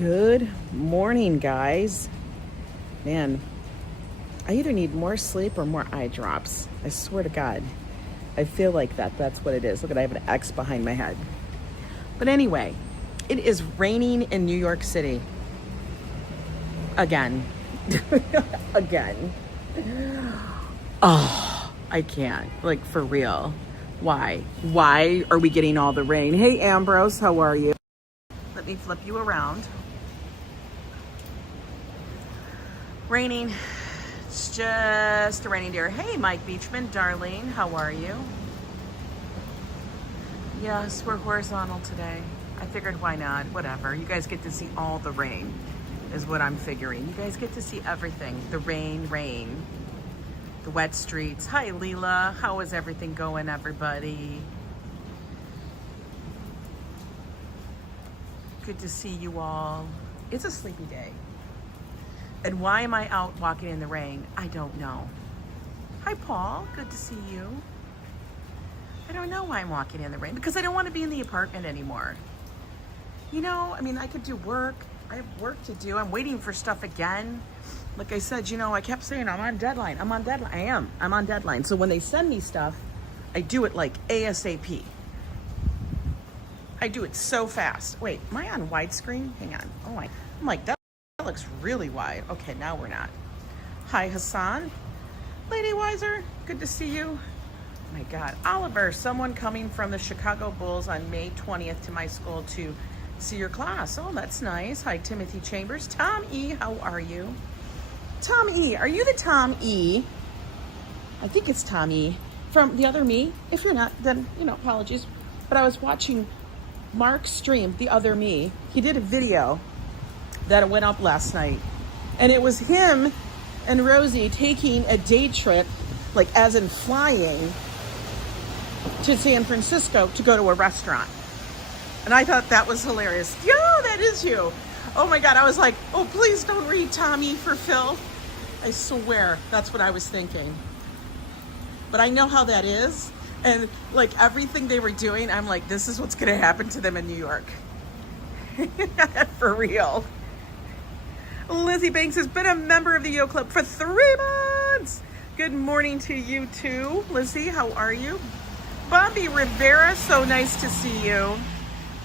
Good morning, guys. Man, I either need more sleep or more eye drops. I swear to God. I feel like that's what it is. Look at, I have an X behind my head. But anyway, it is raining in New York City. Again. Again. Oh, I can't. Like, for real. Why? Why are we getting all the rain? Hey, Ambrose, how are you? Let me flip you around. Raining. It's just a raining day. Hey, Mike Beachman, Darlene, how are you? Yes, we're horizontal today. I figured why not? Whatever. You guys get to see all the rain, is what I'm figuring. You guys get to see everything. The rain. The wet streets. Hi, Lila. How is everything going, everybody? Good to see you all. It's a sleepy day. And why am I out walking in the rain? I don't know. Hi, Paul. Good to see you. I don't know why I'm walking in the rain. Because I don't want to be in the apartment anymore. You know, I mean, I could do work. I have work to do. I'm waiting for stuff again. Like I said, you know, I kept saying I'm on deadline. I'm on deadline. I am. I'm on deadline. So when they send me stuff, I do it like ASAP. I do it so fast. Wait, am I on widescreen? Hang on. Oh, I'm like, that looks really wide. Okay, now we're not. Hi, Hassan. Lady Weiser, good to see you. Oh my God. Oliver, someone coming from the Chicago Bulls on May 20th to my school to see your class. Oh, that's nice. Hi, Timothy Chambers. Tom E, how are you? Tom E, are you the Tom E? I think it's Tom E from the other me. If you're not, then, you know, apologies. But I was watching Mark's stream, the other me. He did a video that went up last night. And it was him and Rosie taking a day trip, like as in flying to San Francisco to go to a restaurant. And I thought that was hilarious. Yo, that is you. Oh my God, I was like, oh, please don't read Tommy for Phil. I swear, that's what I was thinking. But I know how that is. And like everything they were doing, I'm like, this is what's gonna happen to them in New York. For real. Lizzie Banks has been a member of the Yo Club for 3 months. Good morning to you too. Lizzie, how are you? Bobby Rivera, so nice to see you.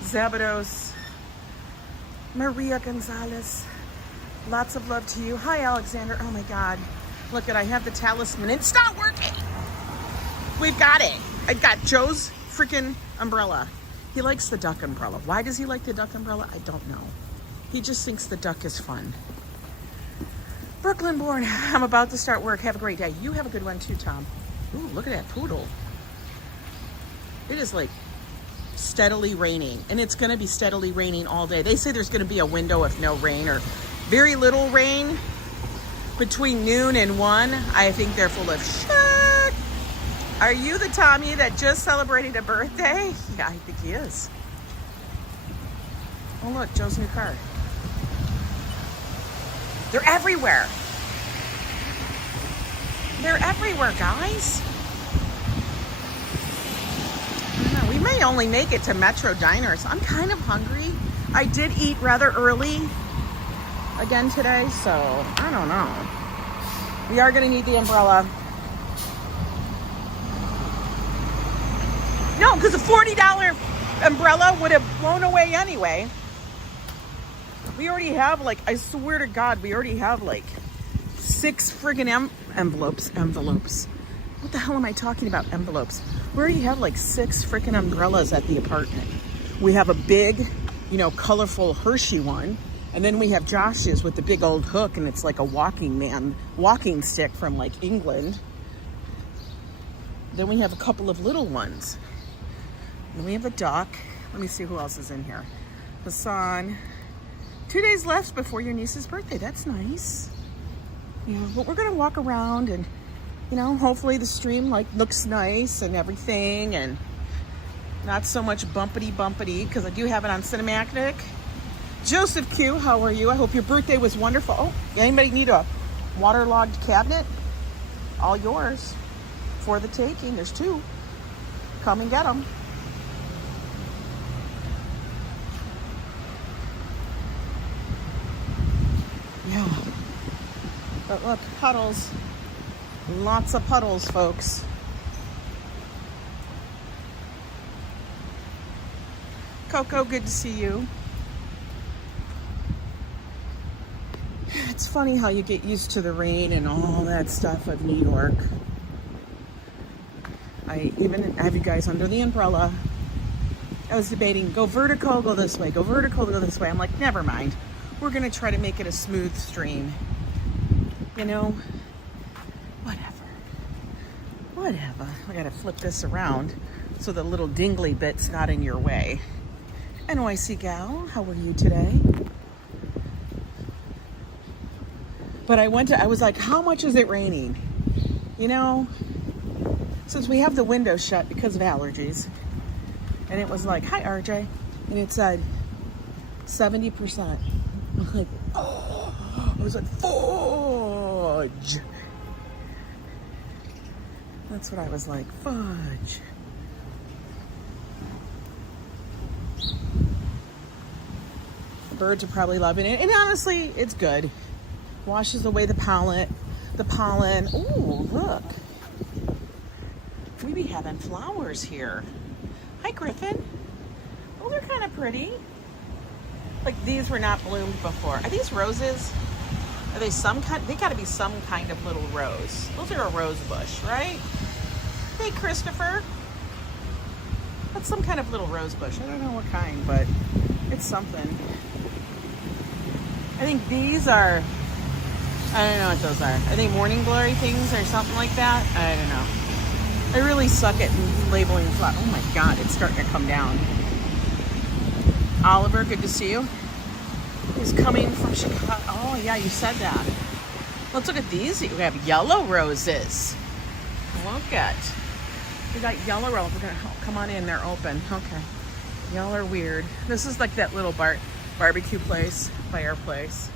Zabados. Maria Gonzalez. Lots of love to you. Hi, Alexander. Oh my God. Look at, I have the talisman. It's not working. We've got it. I got Joe's freaking umbrella. He likes the duck umbrella. Why does he like the duck umbrella? I don't know. He just thinks the duck is fun. Brooklyn born. I'm about to start work. Have a great day. You have a good one too, Tom. Ooh, look at that poodle. It is like steadily raining, and it's going to be steadily raining all day. They say there's going to be a window of no rain or very little rain between noon and 1. I think they're full of shit. Are you the Tommy that just celebrated a birthday? Yeah, I think he is. Oh, look, Joe's new car. They're everywhere. They're everywhere, guys. We may only make it to Metro Diners. I'm kind of hungry. I did eat rather early again today, so I don't know. We are going to need the umbrella. No, because a $40 umbrella would have blown away anyway. We already have, like, I swear to God, we already have like 6 friggin' envelopes. What the hell am I talking about? Envelopes. We already have like 6 freaking umbrellas at the apartment. We have a big, you know, colorful Hershey one. And then we have Josh's with the big old hook, and it's like a walking stick from like England. Then we have a couple of little ones. Then we have a duck. Let me see who else is in here. Hassan. 2 days left before your niece's birthday. That's nice. Yeah, but we're gonna walk around and, you know, hopefully the stream like looks nice and everything, and not so much bumpity because I do have it on Cinematic. Joseph Q, how are you? I hope your birthday was wonderful. Oh, anybody need a waterlogged cabinet? All yours for the taking. There's 2. Come and get them. But look, puddles. Lots of puddles, folks. Koko, good to see you. It's funny how you get used to the rain and all that stuff of New York. I even have you guys under the umbrella. I was debating, go vertical, go this way, go vertical, go this way. I'm like, never mind. We're gonna try to make it a smooth stream. You know, whatever. I gotta flip this around so the little dingly bit's not in your way. NYC gal, how are you today? But I was like, how much is it raining? You know, since we have the window shut because of allergies. And it was like, hi RJ. And it said 70%. I'm like, oh, I was like, fudge. That's what I was like, fudge. The birds are probably loving it. And honestly, it's good. Washes away the pollen. Ooh, look. We be having flowers here. Hi, Griffin. Oh, they're kind of pretty. Like, these were not bloomed before. Are these roses? Are they some kind? They gotta be some kind of little rose. Those are a rose bush, right? Hey, Christopher. That's some kind of little rose bush. I don't know what kind, but it's something. I think these are, I don't know what those are. Are they morning glory things or something like that? I don't know. I really suck at labeling flowers. Oh my God, it's starting to come down. Oliver, good to see you. He's coming from Chicago. Oh yeah, you said that. Let's look at these. We have yellow roses. Look at. We got yellow roses. We're gonna come on in. They're open. Okay. Y'all are weird. This is like that little barbecue place, fireplace.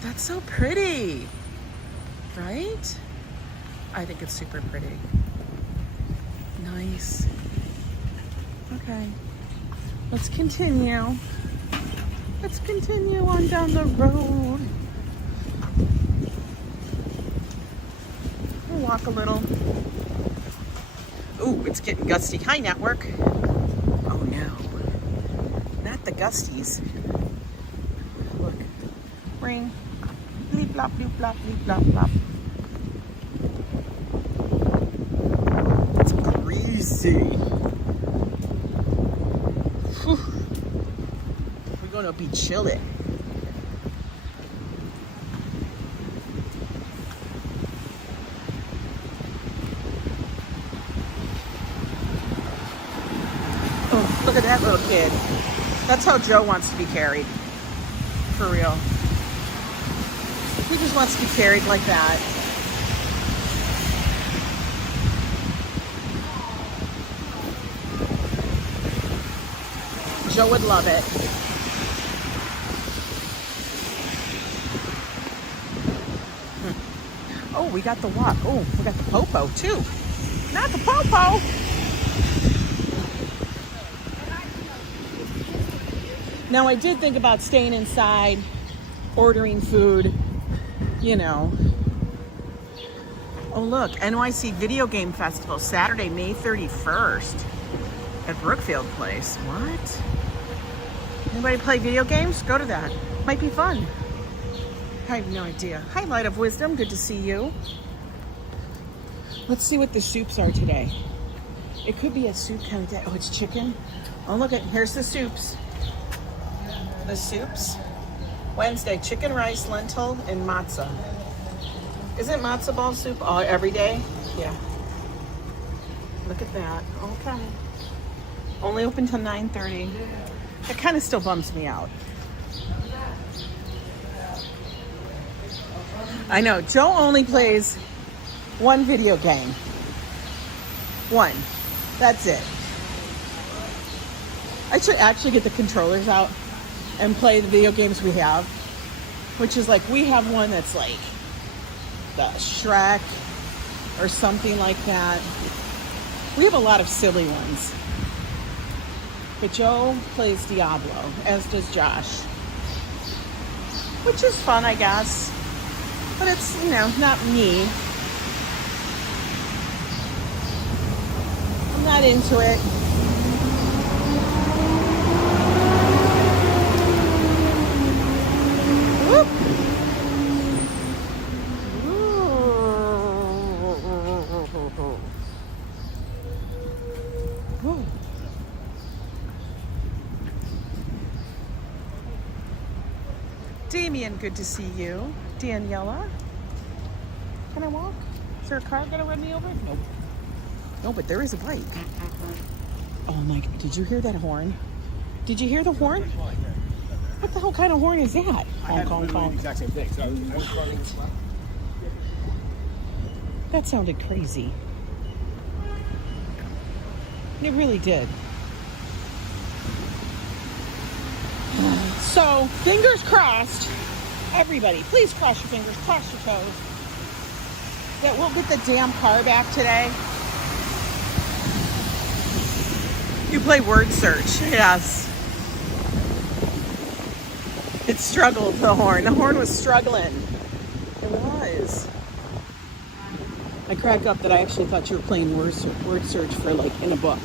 That's so pretty, right? I think it's super pretty. Nice. Okay. Let's continue. Let's continue on down the road. We'll walk a little. Ooh, it's getting gusty. Hi, network. Oh no. Not the gusties. Look. Rain. Bleep, blop, bloop, blop, bleep, blop, blop. It's greasy. Whew. We're gonna be chilling. Oh, look at that little kid. That's how Joe wants to be carried. For real. He just wants to be carried like that. Joe would love it. Oh, we got the walk. Oh, we got the popo too. Not the popo. Now, I did think about staying inside, ordering food, you know. Oh, look, NYC Video Game Festival, Saturday, May 31st at Brookfield Place. What? Anybody play video games? Go to that. Might be fun. I have no idea. Hi, Light of Wisdom. Good to see you. Let's see what the soups are today. It could be a soup kind of day. Oh, it's chicken. Oh, look at, here's the soups. The soups. Wednesday, chicken, rice, lentil, and matzah. Isn't matzo ball soup all every day? Yeah. Look at that. Okay. Only open till 9:30. It kind of still bums me out. I know. Joe only plays one video game. One. That's it. I should actually get the controllers out and play the video games we have, which is like, we have one that's like the Shrek or something like that. We have a lot of silly ones. But Joe plays Diablo, as does Josh, which is fun, I guess. But it's, you know, not me. I'm not into it. Whoop. Ooh. Damien, good to see you. Daniela, can I walk? Is there a car gonna run me over? Nope. No, but there is a bike. Oh my, did you hear that horn? Did you hear the horn? What the hell kind of horn is that? Honk, honk, honk. The exact same thing. So I was running. That sounded crazy. It really did. So, fingers crossed. Everybody, please cross your fingers, cross your toes. That we'll get the damn car back today. You play word search, yes. It struggled, the horn. The horn was struggling. It was. I cracked up that I actually thought you were playing word search for like in a book.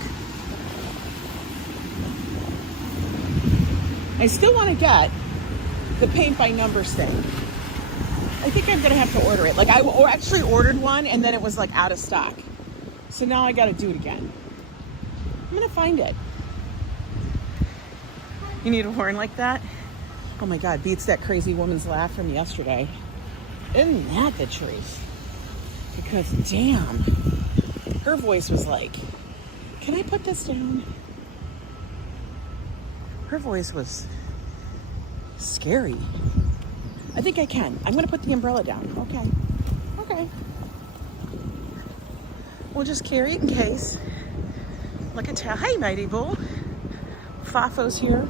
I still want to get the paint by numbers thing. I think I'm gonna have to order it. Like I actually ordered one and then it was like out of stock. So now I gotta do it again. I'm gonna find it. You need a horn like that? Oh my God, beats that crazy woman's laugh from yesterday. Isn't that the truth? Because damn, her voice was like, can I put this down? Her voice was scary. I think I can. I'm gonna put the umbrella down. Okay. We'll just carry it in case. Look at that. Hey, Mighty Bull. Fafo's here.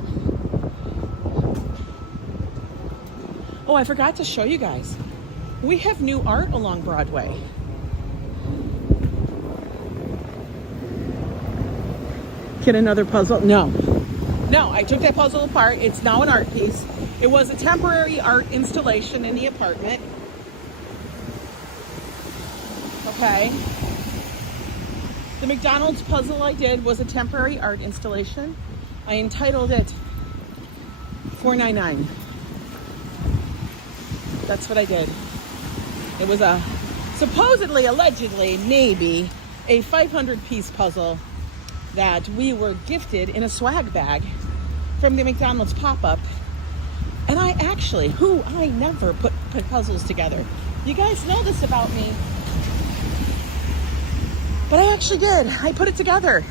Oh, I forgot to show you guys. We have new art along Broadway. Get another puzzle? No, I took that puzzle apart. It's now an art piece. It was a temporary art installation in the apartment. Okay. The McDonald's puzzle I did was a temporary art installation. I entitled it $4.99. That's what I did. It was a supposedly, allegedly, maybe a 500-piece puzzle that we were gifted in a swag bag from the McDonald's pop-up. And I actually, I never put puzzles together. You guys know this about me. But I actually did. I put it together.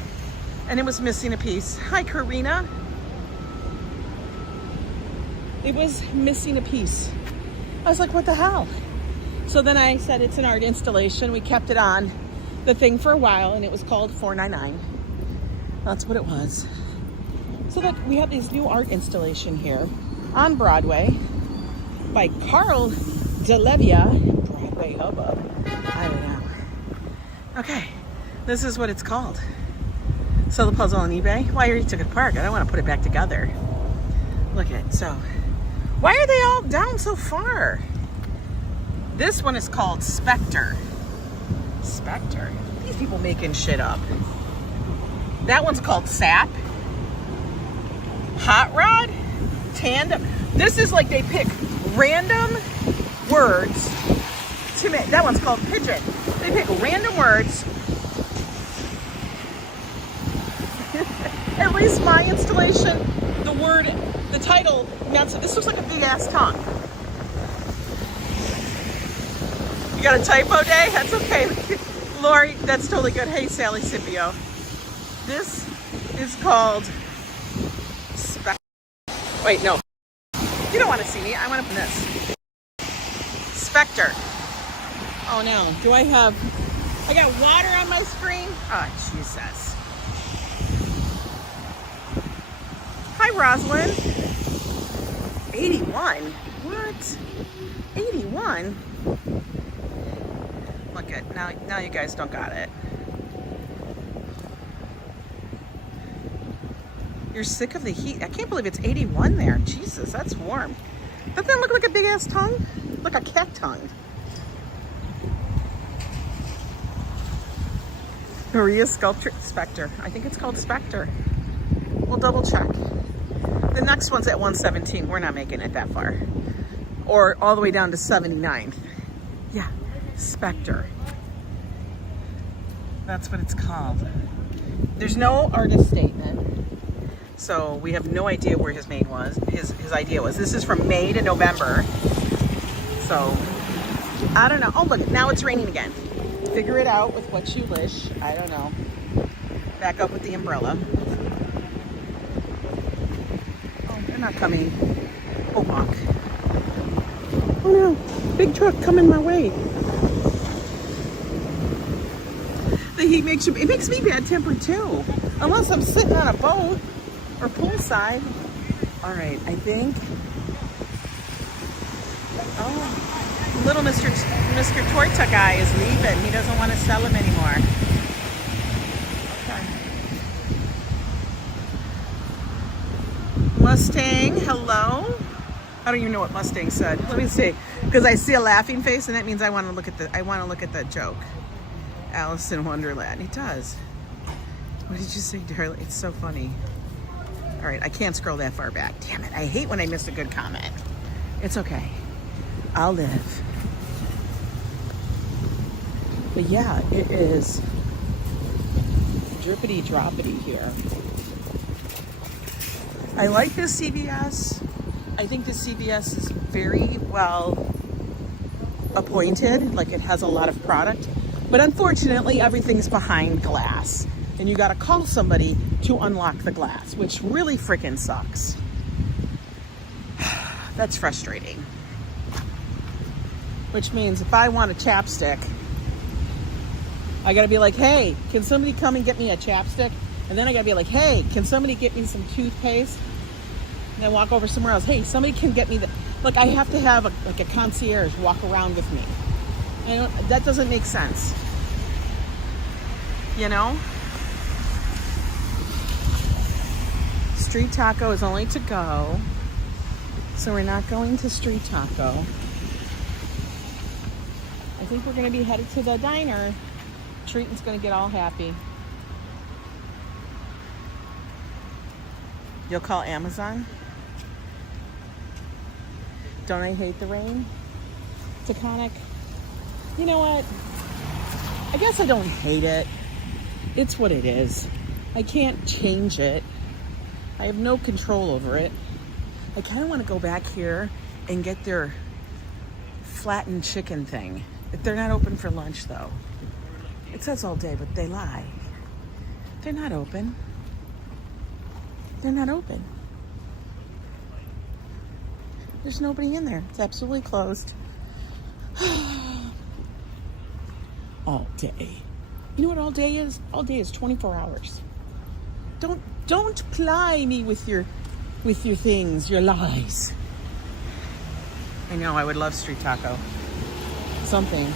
And it was missing a piece. Hi, Karina. It was missing a piece. I was like, what the hell? So then I said it's an art installation. We kept it on the thing for a while, and it was called $4.99. That's what it was. So look, we have this new art installation here on Broadway by Carl DeLevia. Broadway hubbub. I don't know. Okay, this is what it's called. Sell the puzzle on eBay. Why already took it apart? I don't want to put it back together. Look at it. So, why are they all down so far? This one is called Spectre. Spectre. These people making shit up. That one's called Sap. Hot Rod. Tandem. This is like they pick random words to make. That one's called Pigeon. They pick random words. At least my installation, the title, this looks like a big ass tongue. You got a typo day? That's okay. Lori, that's totally good. Hey, Sally Scipio. This is called Wait, no. You don't want to see me. I want to put this. Spectre. Oh no. I got water on my screen? Oh, Jesus. Hi, Rosalind. 81? What? 81? Look at, now you guys don't got it. You're sick of the heat. I can't believe it's 81 there. Jesus, that's warm. Doesn't that look like a big ass tongue? Look, a cat tongue. Maria's sculpture, Spectre. I think it's called Spectre. We'll double check. The next one's at 117. We're not making it that far. Or all the way down to 79. Yeah, Spectre. That's what it's called. There's no artist statement. So we have no idea where his idea was. This is from May to November. So I don't know. Oh look, now it's raining again. Figure it out with what you wish. I don't know. Back up with the umbrella. Oh, they're not coming. Oh, honk. Oh no, big truck coming my way. The heat makes me bad tempered too. Unless I'm sitting on a boat or poolside. All right, I think. Oh, little Mr. Twoque guy is leaving. He doesn't want to sell him anymore. Okay. Mustang, hello. I don't even know what Mustang said. Let me see, because I see a laughing face, and that means I want to look at the joke. Alice in Wonderland. It does. What did you say, darling? It's so funny. All right, I can't scroll that far back. Damn it! I hate when I miss a good comment. It's okay. I'll live. But yeah, it is drippity droppity here. I like this CVS. I think this CVS is very well appointed. Like, it has a lot of product. But unfortunately, everything's behind glass. And you gotta call somebody to unlock the glass, which really freaking sucks. That's frustrating. Which means if I want a chapstick, I gotta be like, hey, can somebody come and get me a chapstick? And then I gotta be like, hey, can somebody get me some toothpaste? And then walk over somewhere else. Hey, somebody can get me the... Look, I have to have a concierge walk around with me. That doesn't make sense. You know? Street Taco is only to go. So we're not going to Street Taco. I think we're going to be headed to the diner. Treaton's going to get all happy. You'll call Amazon? Don't I hate the rain? It's iconic. You know what? I guess I don't hate it. It's what it is. I can't change it. I have no control over it. I kind of want to go back here and get their flattened chicken thing. They're not open for lunch, though. It says all day, but they lie. They're not open. They're not open. There's nobody in there. It's absolutely closed. All day. You know what all day is? All day is 24 hours. Don't ply me with your things, your lies. I know, I would love Street Taco. Something.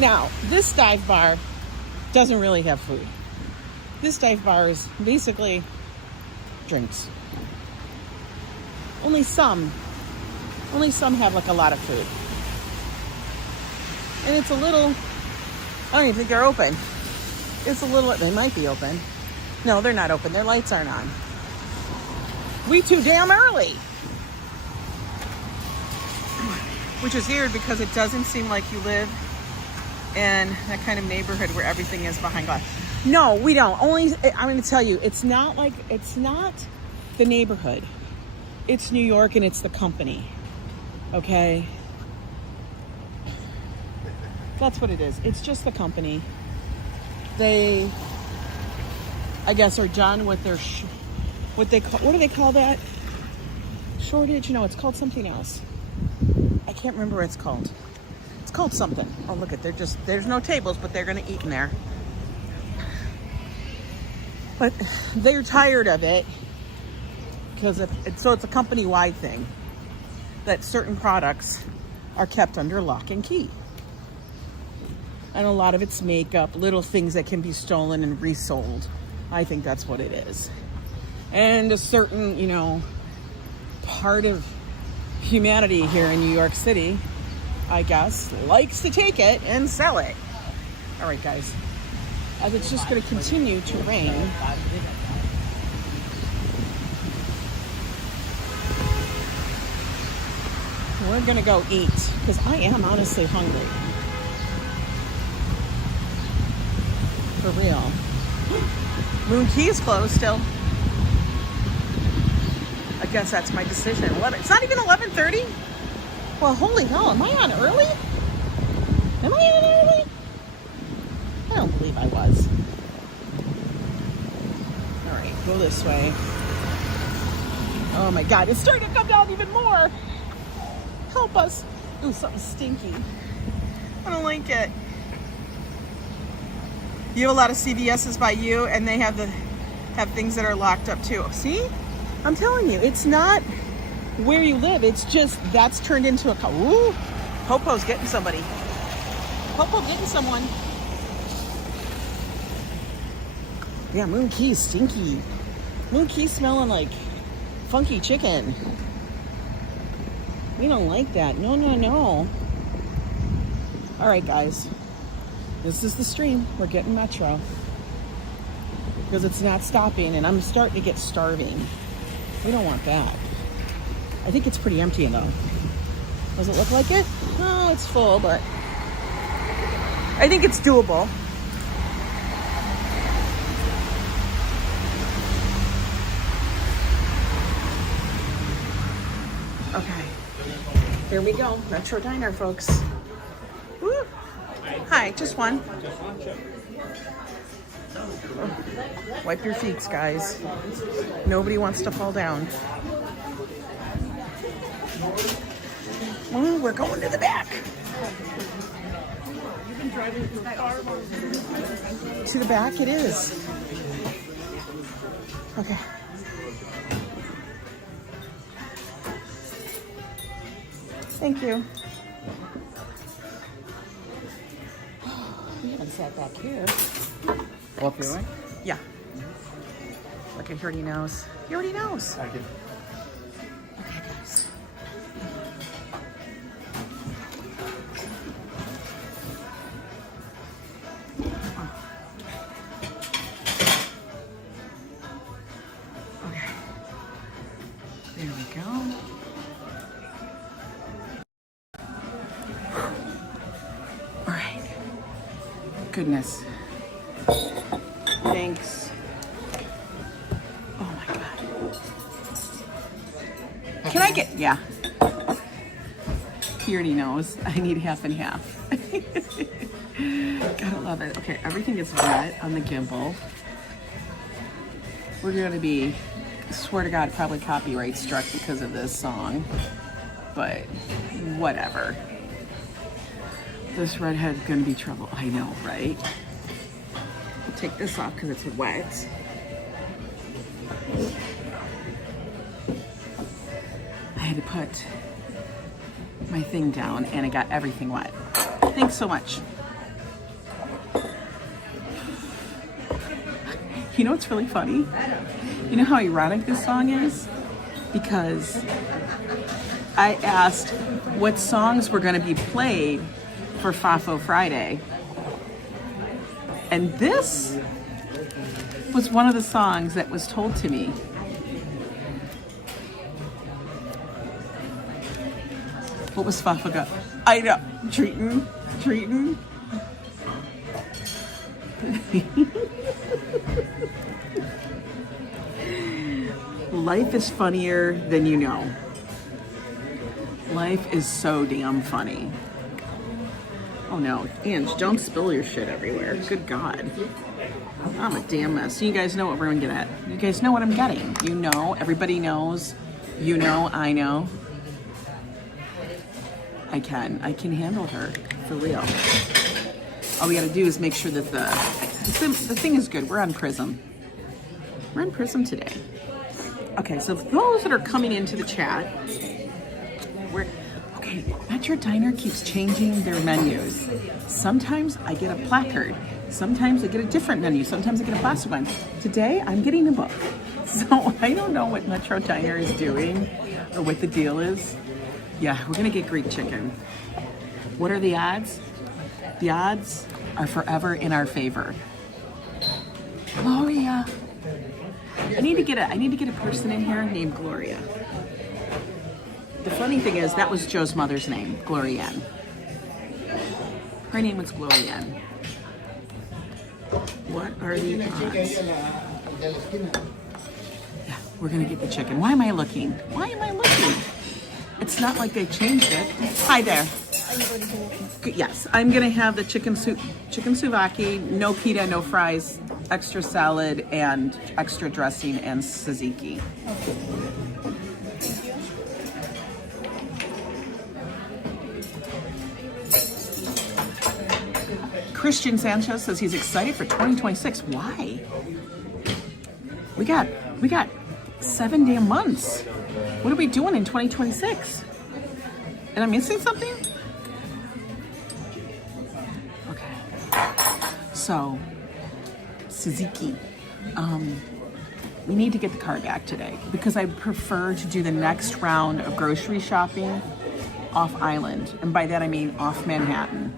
Now, this dive bar doesn't really have food. This dive bar is basically drinks. Only some have like a lot of food. And it's a little, I don't even think they're open. It's a little, they might be open. No, they're not open. Their lights aren't on. We too damn early. Which is weird because it doesn't seem like you live in that kind of neighborhood where everything is behind glass. No, we don't. Only, I'm going to tell you, it's not the neighborhood. It's New York and it's the company. Okay? That's what it is. It's just the company. They, I guess, are done with their, what do they call that? Shortage? No, it's called something else. I can't remember what it's called. It's called something. Oh, look at, there's no tables, but they're going to eat in there. But they're tired of it because it's a company-wide thing that certain products are kept under lock and key. And a lot of it's makeup, little things that can be stolen and resold. I think that's what it is. And a certain, part of humanity here in New York City, I guess, likes to take it and sell it. All right, guys. As it's just going to continue to rain, we're going to go eat because I am honestly hungry. For real. Moon Key is closed still. I guess that's my decision. It's not even 11:30? Well, holy hell, am I on early? Am I on early? I don't believe I was. All right, go this way. Oh my God, it's starting to come down even more. Help us. Ooh, something stinky. I don't like it. You have a lot of CVS's by you, and they have things that are locked up too. See? I'm telling you, it's not where you live. It's just that's turned into a... Ooh, Popo's getting somebody. Popo getting someone. Yeah, Moon Key's stinky. Moon Key's smelling like funky chicken. We don't like that. No, no, no. All right, guys. This is the stream. We're getting Metro. Because it's not stopping, and I'm starting to get starving. We don't want that. I think it's pretty empty, though. Does it look like it? No, it's full, but I think it's doable. Okay. Here we go. Metro Diner, folks. Woo. Hi, just one. Wipe your feet, guys. Nobody wants to fall down. Well, we're going to the back. To the back it is. Okay. Thank you. We haven't sat back here. Walk your way? Yeah. Okay, he already knows. He already knows. Thank you. Okay, guys. Okay. There we go. All right. Goodness. Thanks. Oh my God. Can I get, yeah. He already knows. I need half and half. Gotta love it. Okay, everything is wet on the gimbal. We're gonna be, I swear to God, probably copyright struck because of this song. But whatever. This redhead's gonna be trouble. I know, right? I'll take this off because it's wet. I had to put my thing down and I got everything wet. Thanks so much. You know what's really funny? You know how ironic this song is? Because I asked what songs were going to be played for Fafo Friday. And this was one of the songs that was told to me. What was Fafo got? I know. Treatin'. Life is funnier than you know. Life is so damn funny. Oh no, Ange, don't spill your shit everywhere. Good God. I'm a damn mess. You guys know what we're gonna get at. You guys know what I'm getting. You know, everybody knows. You know, I know. I can handle her, for real. All we gotta do is make sure that the thing is good. We're on Prism. We're on Prism today. Okay, so those that are coming into the chat, okay, Metro Diner keeps changing their menus. Sometimes I get a placard. Sometimes I get a different menu. Sometimes I get a plastic one. Today, I'm getting a book. So I don't know what Metro Diner is doing or what the deal is. Yeah, we're gonna get Greek chicken. What are the odds? The odds are forever in our favor. Gloria. I need to get a person in here named Gloria. The funny thing is that was Joe's mother's name, Glorianne. Her name was Glorianne. What are the odds? Yeah, we're gonna get the chicken. Why am I looking? It's not like they changed it. Hi there. Yes, I'm gonna have the chicken souvlaki, no pita, no fries, extra salad, and extra dressing and tzatziki. Christian Sanchez says he's excited for 2026. Why? We got 7 damn months. What are we doing in 2026? Am I missing something? Okay. So, Suzuki. We need to get the car back today because I prefer to do the next round of grocery shopping off island. And by that I mean off Manhattan.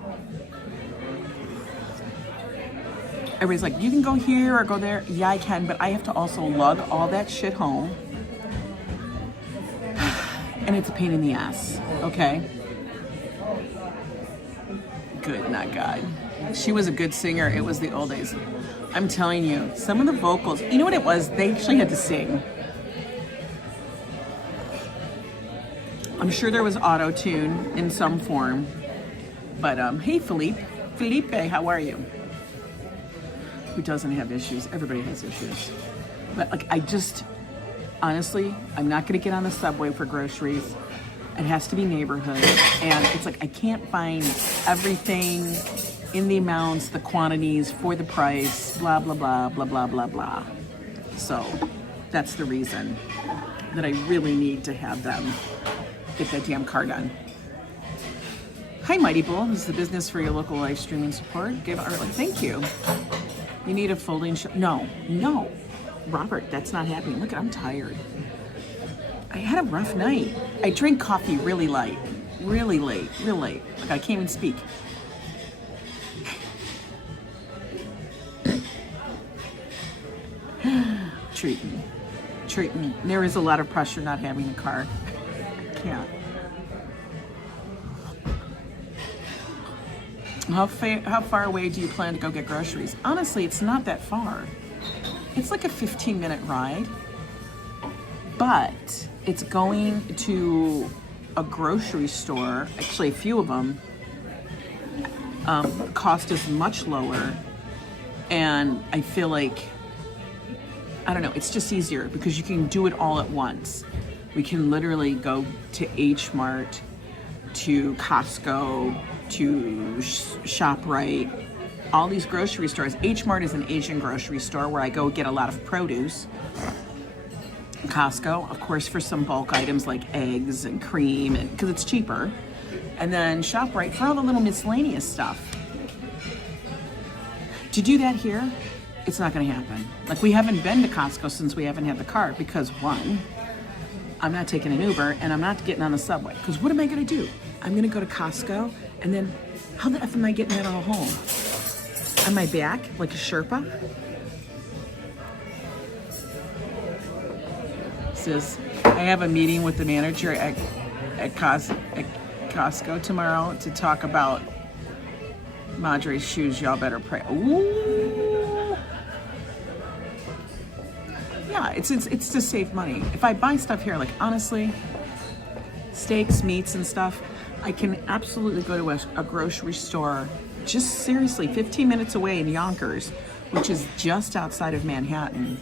Everybody's like, you can go here or go there. Yeah, I can, but I have to also lug all that shit home. And it's a pain in the ass, okay? Good, not God. She was a good singer. It was the old days. I'm telling you, some of the vocals, you know what it was? They actually had to sing. I'm sure there was auto-tune in some form. But, hey, Felipe, how are you? Who doesn't have issues? Everybody has issues. But, like, honestly, I'm not going to get on the subway for groceries. It has to be neighborhood. And it's like I can't find everything in the amounts, the quantities, for the price, blah, blah, blah, blah, blah, blah, blah. So that's the reason that I really need to have them get that damn car done. Hi, Mighty Bull. This is the business for your local live streaming support. Thank you. You need a folding No. Robert, that's not happening. Look, I'm tired. I had a rough night. I drank coffee really late. Real late. Like I can't even speak. Treat me. There is a lot of pressure not having a car. I can't. How far away do you plan to go get groceries? Honestly, it's not that far. It's like a 15-minute ride, but it's going to a grocery store. Actually, a few of them. Cost is much lower, and I feel like, I don't know, it's just easier because you can do it all at once. We can literally go to H Mart, to Costco, to ShopRite, all these grocery stores. H Mart is an Asian grocery store where I go get a lot of produce. Costco, of course, for some bulk items like eggs and cream, and because it's cheaper. And then ShopRite for all the little miscellaneous stuff. To do that here, it's not going to happen. Like, we haven't been to Costco since we haven't had the car because, one, I'm not taking an Uber and I'm not getting on the subway. Because what am I going to do? I'm going to go to Costco and then how the F am I getting that all home? On my back, like a Sherpa? Says, I have a meeting with the manager at Costco tomorrow to talk about Madre's shoes. Y'all better pray. Ooh. Yeah, it's to save money. If I buy stuff here, like honestly, steaks, meats, and stuff, I can absolutely go to a grocery store just seriously 15 minutes away in Yonkers, which is just outside of Manhattan.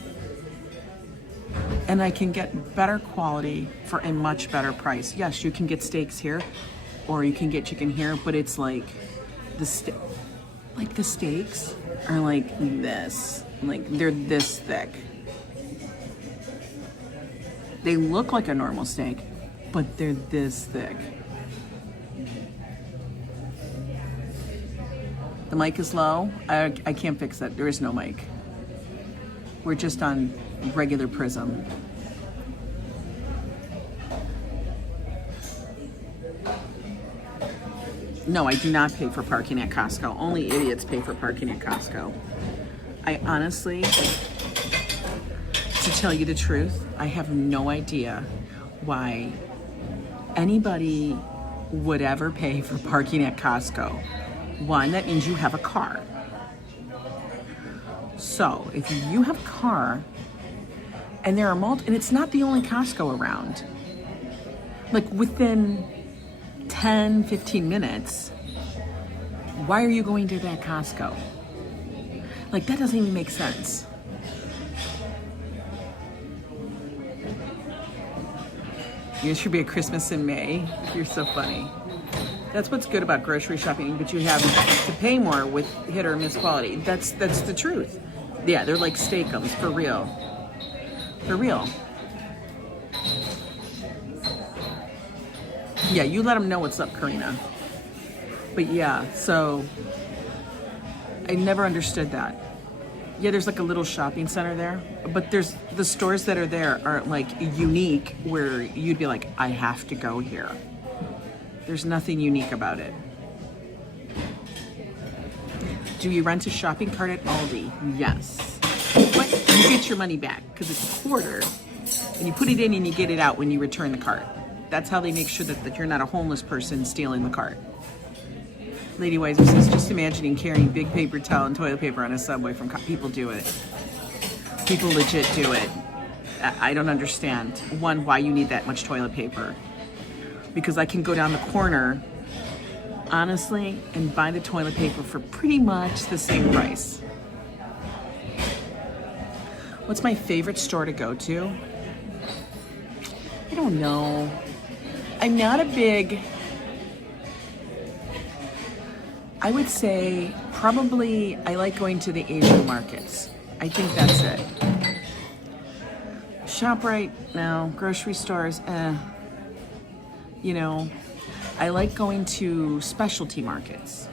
And I can get better quality for a much better price. Yes, you can get steaks here, or you can get chicken here, but it's like the steaks are like this, like they're this thick. They look like a normal steak, but they're this thick. The mic is low. I can't fix that. There is no mic. We're just on regular Prism. No, I do not pay for parking at Costco. Only idiots pay for parking at Costco. I honestly, to tell you the truth, I have no idea why anybody would ever pay for parking at Costco. One, that means you have a car. So if you have a car, and there are and it's not the only Costco around. Like within 10, 15 minutes, why are you going to that Costco? Like that doesn't even make sense. You should be a Christmas in May. You're so funny. That's what's good about grocery shopping, but you have to pay more with hit or miss quality. That's the truth. Yeah, they're like steakums, for real. For real. Yeah, you let them know what's up, Karina. But yeah, so I never understood that. Yeah, there's like a little shopping center there, but there's the stores that are there are like unique where you'd be like, I have to go here. There's nothing unique about it. Do you rent a shopping cart at Aldi? Yes. But you get your money back because it's a quarter and you put it in and you get it out when you return the cart. That's how they make sure that you're not a homeless person stealing the cart. Lady Weiser says, just imagining carrying big paper towel and toilet paper on a subway from people do it. People legit do it. I don't understand. One, why you need that much toilet paper. Because I can go down the corner, honestly, and buy the toilet paper for pretty much the same price. What's my favorite store to go to? I don't know. I'm not a big... I would say probably I like going to the Asian markets. I think that's it. ShopRite, no. Grocery stores, You know, I like going to specialty markets.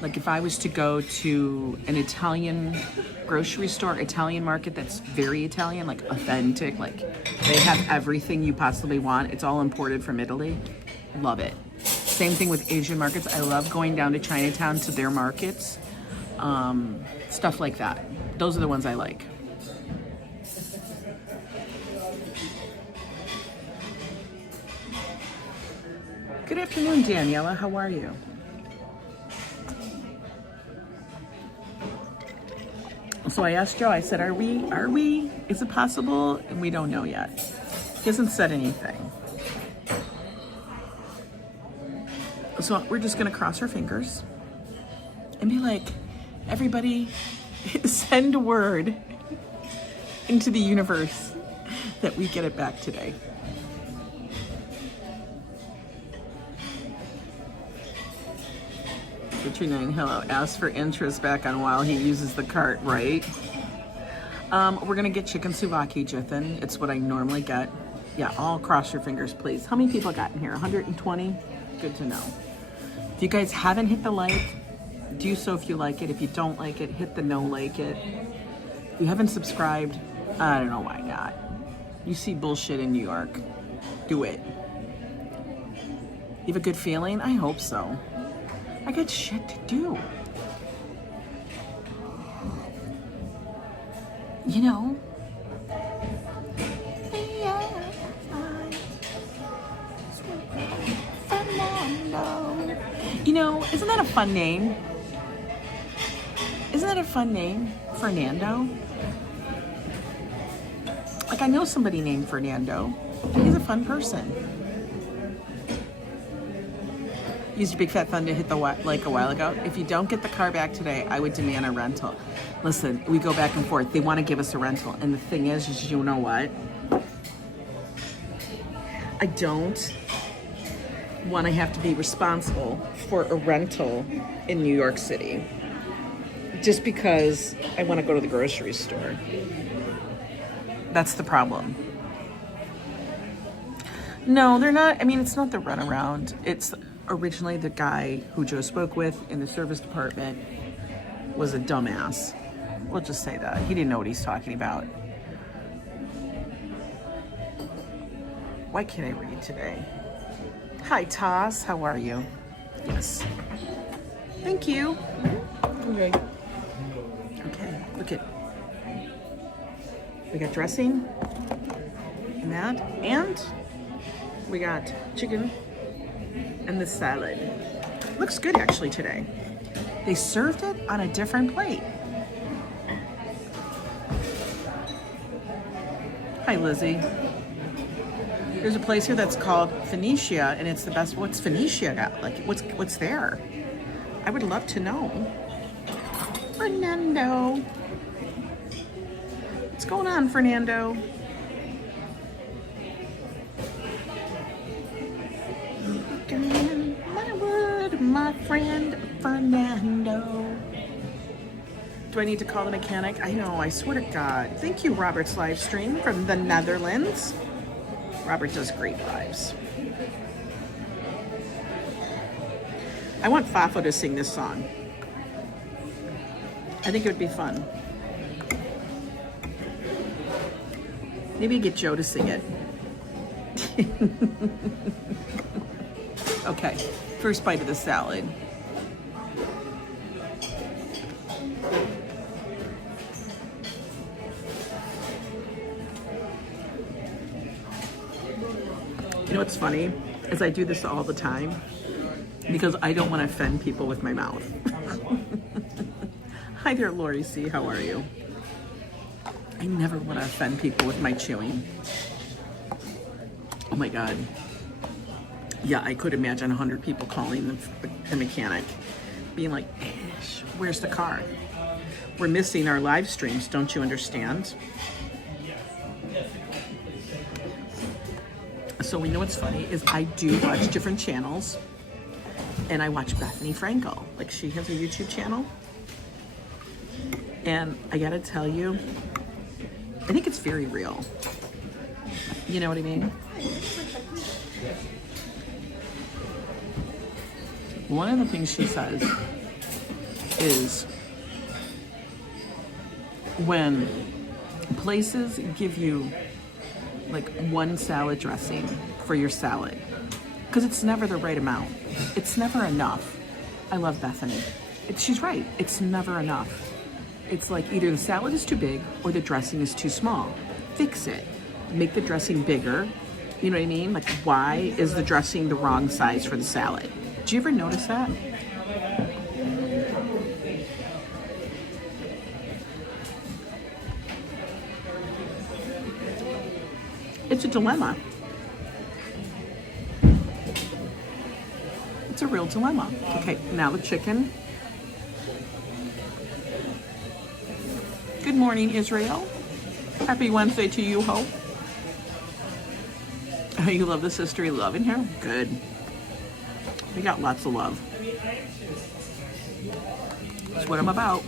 Like if I was to go to an Italian grocery store, Italian market that's very Italian, like authentic, like they have everything you possibly want. It's all imported from Italy. Love it. Same thing with Asian markets. I love going down to Chinatown to their markets. Stuff like that. Those are the ones I like. Good afternoon, Daniela. How are you? So I asked Joe, I said, are we? Is it possible? And we don't know yet. He hasn't said anything. So we're just gonna cross our fingers and be like, everybody send a word into the universe that we get it back today. Richard9, hello. Ask for interest back on while he uses the cart, right? We're gonna get chicken souvlaki, Jithan. It's what I normally get. Yeah, all cross your fingers, please. How many people got in here? 120? Good to know. If you guys haven't hit the like, do so if you like it. If you don't like it, hit the no like it. If you haven't subscribed, I don't know why not. You see bullshit in New York. Do it. You have a good feeling? I hope so. I got shit to do. You know? You know, isn't that a fun name? Isn't that a fun name? Fernando? Like, I know somebody named Fernando. He's a fun person. Used your big fat thumb to hit the like a while ago. If you don't get the car back today, I would demand a rental. Listen, we go back and forth. They want to give us a rental. And the thing is you know what? I don't want to have to be responsible for a rental in New York City just because I want to go to the grocery store. That's the problem. No, they're not. I mean, it's not the runaround. It's originally the guy who Joe spoke with in the service department was a dumbass. We'll just say that. He didn't know what he's talking about. Why can't I read today? Hi, Toss. How are you? Yes. Thank you. Okay. Okay, look at. We got dressing and that, and we got chicken and the salad. Looks good actually today. They served it on a different plate. Hi, Lizzie. There's a place here that's called Phoenicia, and it's the best. What's Phoenicia got? Like, what's there? I would love to know. Fernando. What's going on, Fernando? My word, my friend Fernando. Do I need to call the mechanic? I know, I swear to God. Thank you, Robert's live stream from the Netherlands. Robert does great lives. I want Fafo to sing this song. I think it would be fun. Maybe get Joe to sing it. Okay, first bite of the salad. You know what's funny is I do this all the time because I don't want to offend people with my mouth. Hi there, Lori C. How are you? I never want to offend people with my chewing. Oh my God. Yeah, I could imagine 100 people calling the mechanic, being like, where's the car? We're missing our live streams, don't you understand? So we know what's funny is I do watch different channels, and I watch Bethany Frankel. Like, she has a YouTube channel. And I gotta tell you, I think it's very real. You know what I mean? One of the things she says is when places give you like one salad dressing for your salad, because it's never the right amount. It's never enough. I love Bethany. She's right. It's never enough. It's like either the salad is too big or the dressing is too small. Fix it. Make the dressing bigger. You know what I mean? Like, why is the dressing the wrong size for the salad? Do you ever notice that? It's a dilemma. It's a real dilemma. Okay, now the chicken. Good morning, Israel. Happy Wednesday to you, Hope. Oh, you love the sisterly love in here? Good. We got lots of love. That's what I'm about.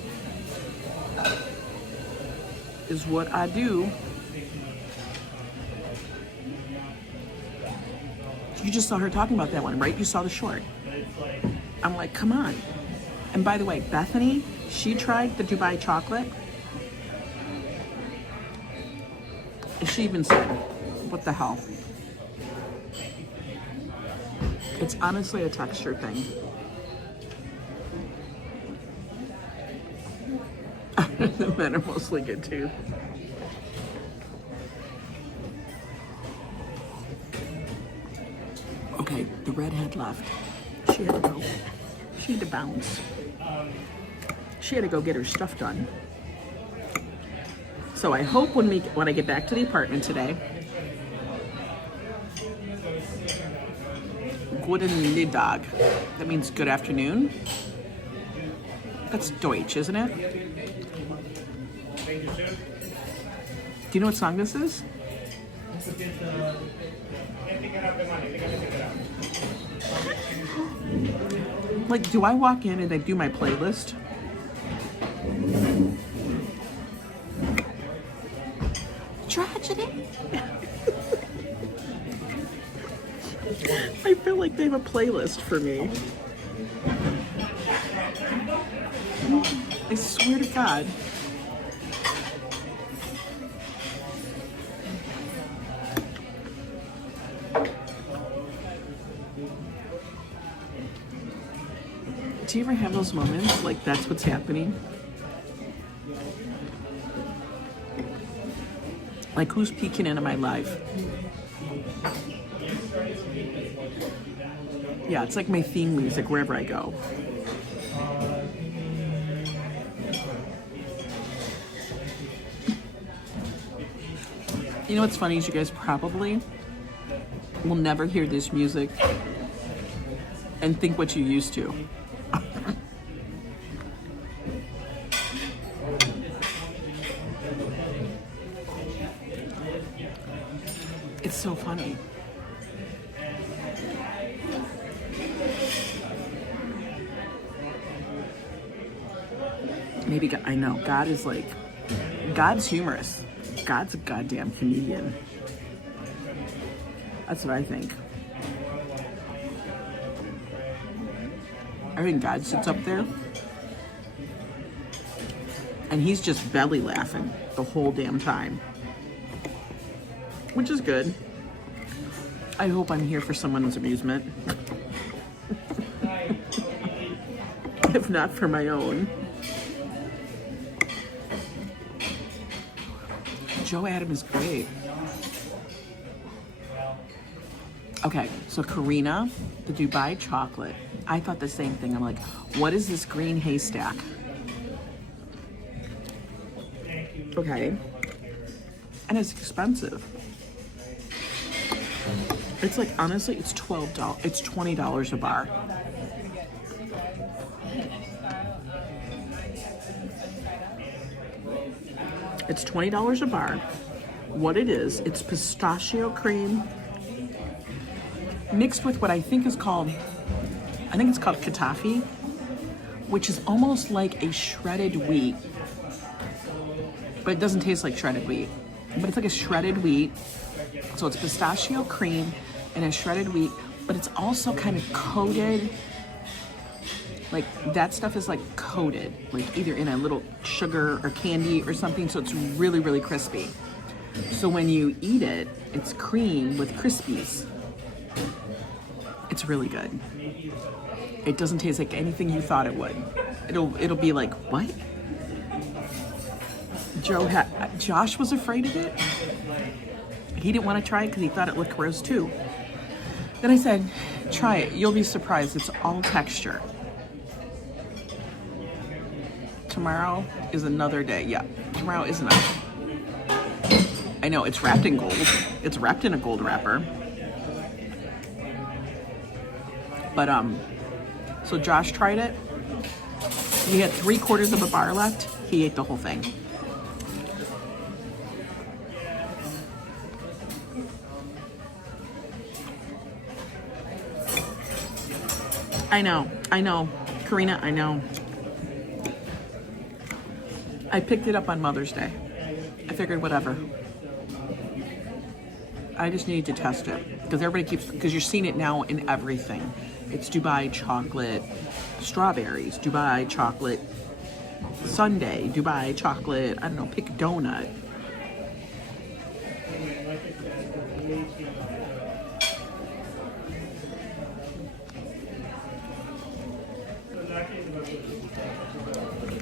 Is what I do. You just saw her talking about that one, right? You saw the short. I'm like, come on. And by the way, Bethany, she tried the Dubai chocolate. And she even said, what the hell? It's honestly a texture thing. The men are mostly good too. Okay, the redhead left. She had to go. She had to bounce. She had to go get her stuff done. So I hope when I get back to the apartment today, Guten Mittag. That means good afternoon. That's Deutsch, isn't it? Do you know what song this is? Like, do I walk in and I do my playlist? Tragedy. I feel like they have a playlist for me. I swear to God. Do you ever have those moments like that's what's happening? Like who's peeking into my life? Yeah, it's like my theme music wherever I go. You know what's funny is you guys probably will never hear this music and think what you used to. It's so funny. Maybe God, I know God is like, God's humorous. God's a goddamn comedian. That's what I think. I think God sits up there and he's just belly laughing the whole damn time, which is good. I hope I'm here for someone's amusement, if not for my own. Joe Adam is great. Okay, so Karina, the Dubai chocolate. I thought the same thing. I'm like, what is this green haystack? Okay. And it's expensive. It's like, honestly, it's $12. It's $20 a bar. It's $20 a bar. What it is, it's pistachio cream mixed with what I think is called, I think it's called katafi, which is almost like a shredded wheat, but it doesn't taste like shredded wheat, but it's like a shredded wheat. So it's pistachio cream and a shredded wheat, but it's also kind of coated. Like that stuff is like coated, like either in a little sugar or candy or something. So it's really, really crispy. So when you eat it, it's cream with Crispies. It's really good. It doesn't taste like anything you thought it would. It'll be like, what? Josh was afraid of it. He didn't want to try it because he thought it looked gross too. Then I said, try it. You'll be surprised. It's all texture. Tomorrow is another day. Yeah, tomorrow is another. I know, it's wrapped in gold. It's wrapped in a gold wrapper. But, so Josh tried it. He had 3/4 of a bar left. He ate the whole thing. I know. Karina, I know. I picked it up on Mother's Day. I figured whatever. I just needed to test it because because you're seeing it now in everything. It's Dubai chocolate strawberries, Dubai chocolate sundae, Dubai chocolate, I don't know, pick donut.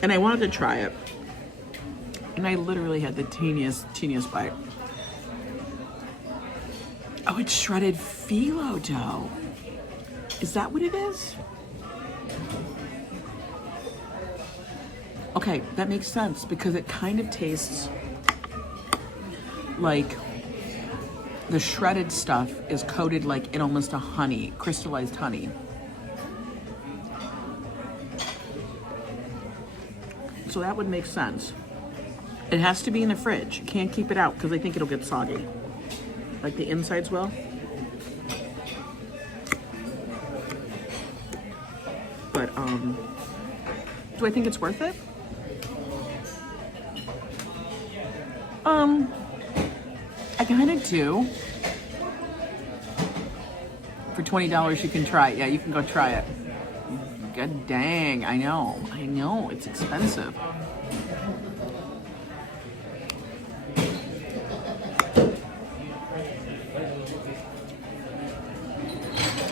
And I wanted to try it. And I literally had the teeniest bite. Oh, it's shredded phyllo dough. Is that what it is? Okay, that makes sense because it kind of tastes like the shredded stuff is coated like in almost a honey, crystallized honey. So that would make sense. It has to be in the fridge. You can't keep it out because I think it'll get soggy. Like the insides will. But, do I think it's worth it? I kind of do. For $20 you can try it. Yeah, you can go try it. God dang, I know, it's expensive.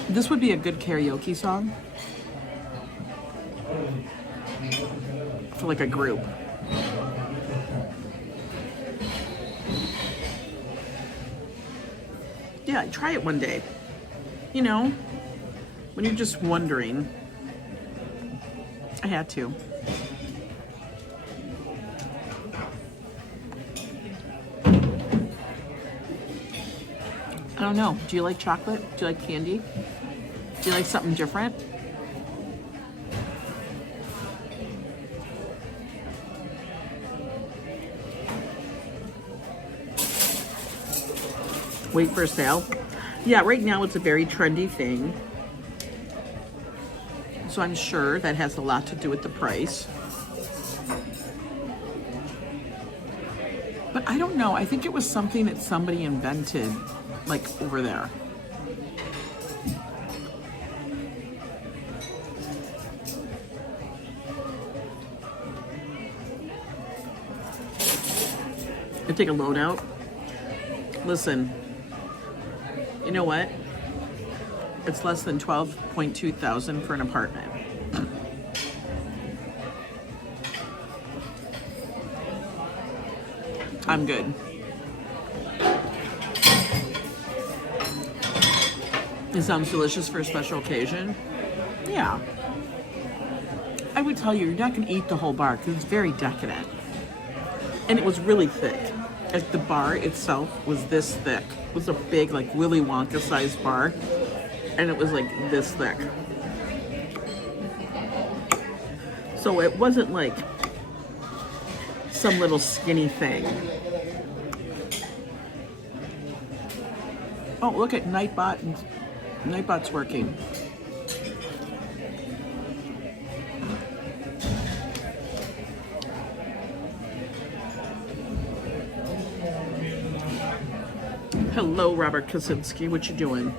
This would be a good karaoke song. for like a group. Yeah, try it one day. You know, when you're just wondering. I had to. I don't know. Do you like chocolate? Do you like candy? Do you like something different? Wait for a sale. Yeah, right now it's a very trendy thing. So I'm sure that has a lot to do with the price. But I don't know. I think it was something that somebody invented, like over there. I take a load out. Listen. You know what? It's less than 12.2 thousand for an apartment. I'm good. It sounds delicious for a special occasion. Yeah. I would tell you, you're not going to eat the whole bar because it's very decadent. And it was really thick. Like the bar itself was this thick. It was a big, like Willy Wonka sized bar. And it was like this thick. So it wasn't like some little skinny thing. Oh, look at Nightbot. Nightbot's working. Hello, Robert Kaczynski. What you doing?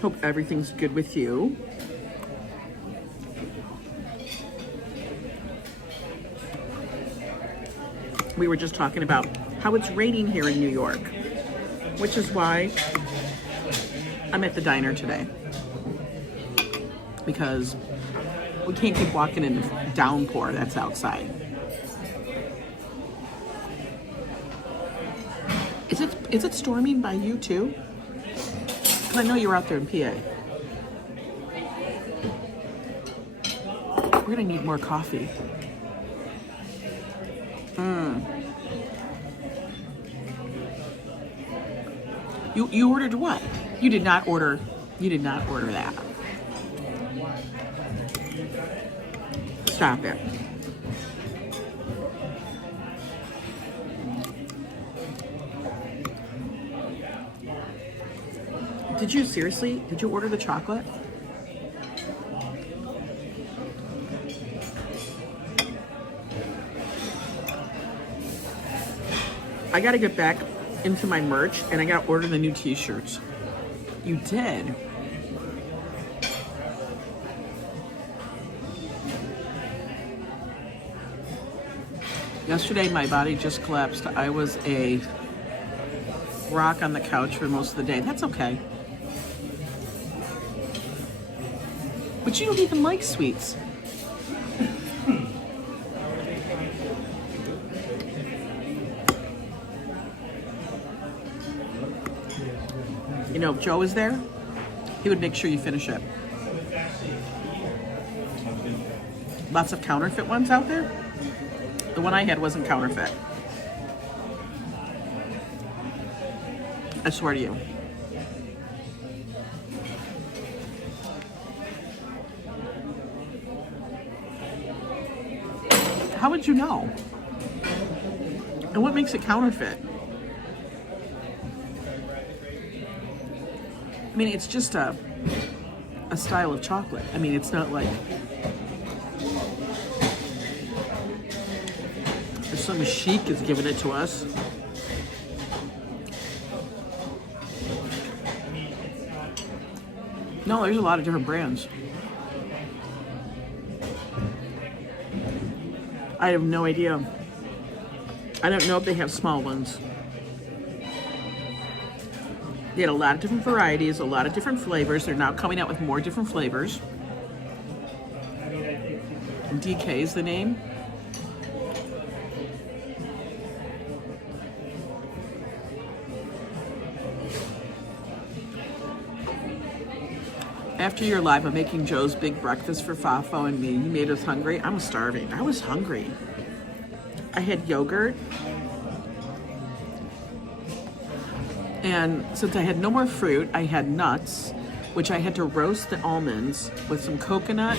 Hope everything's good with you. We were just talking about how it's raining here in New York, which is why I'm at the diner today. Because we can't keep walking in the downpour that's outside. Is it storming by you too? I know you're out there in PA. We're gonna need more coffee. You ordered what? You did not order that. Stop it. Did you order the chocolate? I gotta get back into my merch and I gotta order the new t-shirts. You did? Yesterday my body just collapsed. I was a rock on the couch for most of the day. That's okay. But you don't even like sweets. You know, if Joe was there, he would make sure you finish it. Lots of counterfeit ones out there. The one I had wasn't counterfeit. I swear to you. How would you know? And what makes it counterfeit? I mean, it's just a style of chocolate. I mean, it's not like some chic is giving it to us. No, there's a lot of different brands. I have no idea. I don't know if they have small ones. They had a lot of different varieties, a lot of different flavors. They're now coming out with more different flavors. DK is the name. After your live, I'm making Joe's big breakfast for Fafo and me. You made us hungry. I'm starving. I was hungry. I had yogurt. And since I had no more fruit, I had nuts, which I had to roast the almonds with some coconut.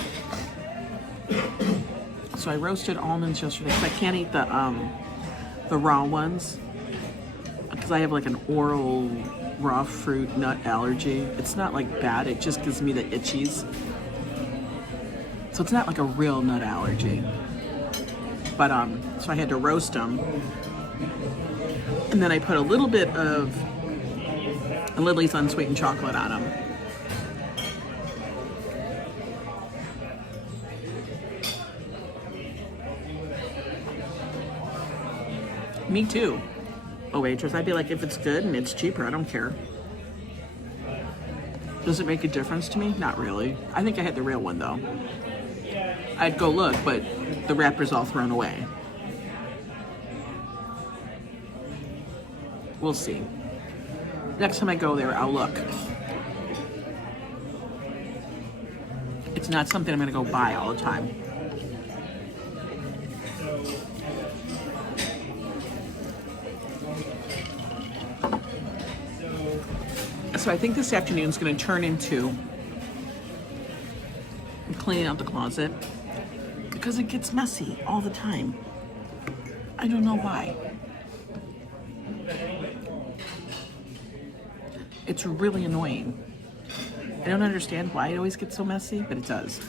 So I roasted almonds yesterday because I can't eat the raw ones because I have like an oral raw fruit nut allergy. It's not like bad, it just gives me the itchies. So it's not like a real nut allergy. But so I had to roast them. And then I put a little bit of Lily's unsweetened chocolate on them. Me too. Oh, waitress, I'd be like, if it's good and it's cheaper, I don't care. Does it make a difference to me? Not really. I think I had the real one though. I'd go look, but the wrapper's all thrown away. We'll see. Next time I go there, I'll look. It's not something I'm gonna go buy all the time. So I think this afternoon is going to turn into cleaning out the closet because it gets messy all the time. I don't know why. It's really annoying. I don't understand why it always gets so messy, but it does.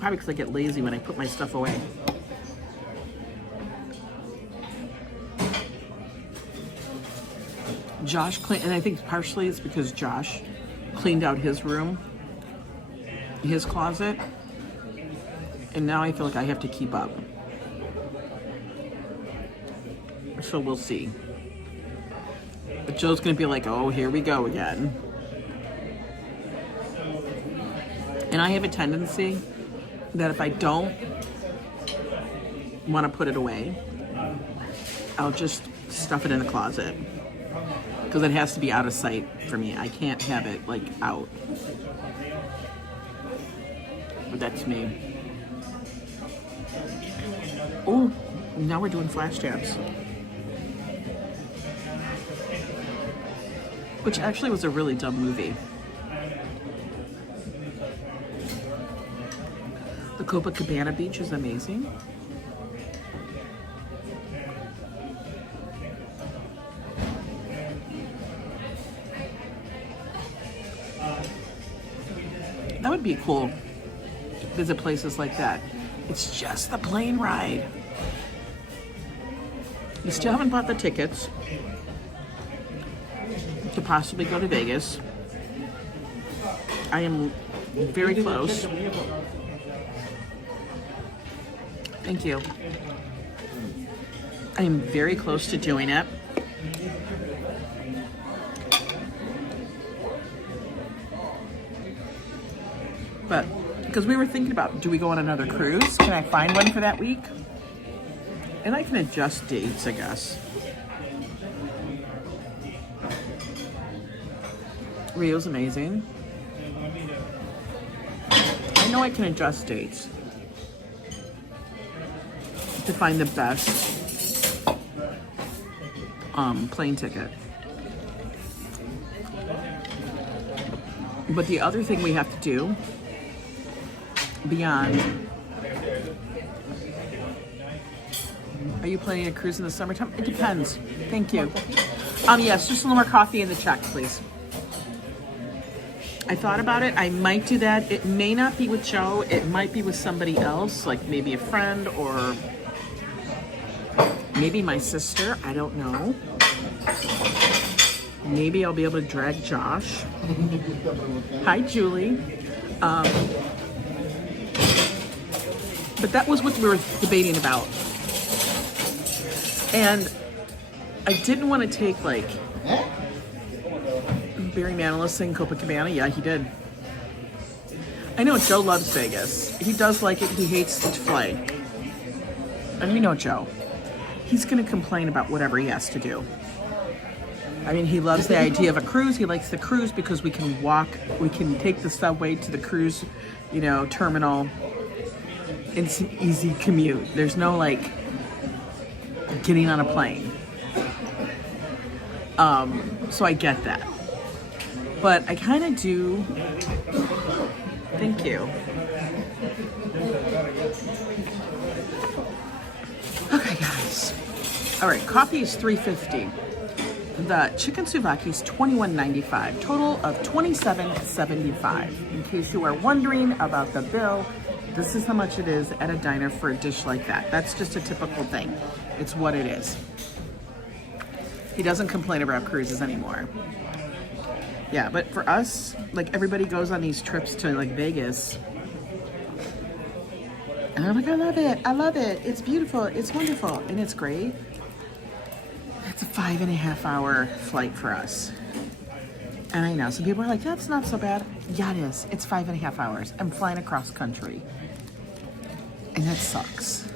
Probably because I get lazy when I put my stuff away. Josh cleaned, and I think partially it's because Josh cleaned out his room, his closet, and now I feel like I have to keep up. So we'll see. But Joe's gonna be like, oh, here we go again. And I have a tendency that if I don't want to put it away, I'll just stuff it in the closet. Because it has to be out of sight for me. I can't have it like out. But that's me. Oh, now we're doing flash dance. Which actually was a really dumb movie. The Copacabana beach is amazing. That would be cool. Visit places like that. It's just the plane ride. You still haven't bought the tickets to possibly go to Vegas. I am very close. Thank you. I am very close to doing it. But because we were thinking about, do we go on another cruise? Can I find one for that week? And I can adjust dates, I guess. Rio's amazing. I know I can adjust dates to find the best plane ticket. But the other thing we have to do beyond, are you planning a cruise in the summertime? It depends. Thank you. Yes, just a little more coffee in the check, please. I thought about it. I might do that. It may not be with Joe. It might be with somebody else, like maybe a friend or maybe my sister. I don't know. Maybe I'll be able to drag Josh. Hi, Julie. But that was what we were debating about. And I didn't want to take like Barry Manilow sing Copacabana. Yeah, he did. I know Joe loves Vegas. He does like it. He hates to fly. And you know Joe. He's going to complain about whatever he has to do. I mean, he loves the idea of a cruise. He likes the cruise because we can walk, we can take the subway to the cruise, you know, terminal. It's an easy commute. There's no like getting on a plane. So I get that. But I kind of do. Thank you. Okay, guys. All right, coffee is $3.50. The chicken souvlaki is $21.95. Total of $27.75. In case you are wondering about the bill, this is how much it is at a diner for a dish like that. That's just a typical thing. It's what it is. He doesn't complain about cruises anymore. Yeah, but for us, like everybody goes on these trips to like Vegas. And I'm like, I love it. I love it. It's beautiful. It's wonderful. And it's great. It's a 5.5 hour flight for us. And I know some people are like, that's not so bad. Yeah, it is. It's 5.5 hours. I'm flying across country. And that sucks.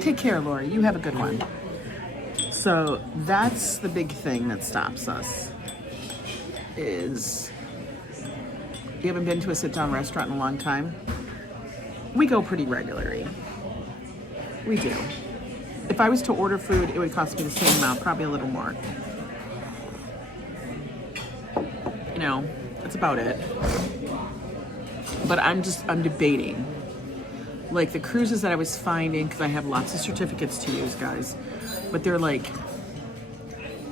Take care, Lori. You have a good one. So that's the big thing that stops us. Is you haven't been to a sit-down restaurant in a long time? We go pretty regularly. We do. If I was to order food, it would cost me the same amount, probably a little more. You know, that's about it. But I'm debating. Like the cruises that I was finding, because I have lots of certificates to use, guys, but they're like,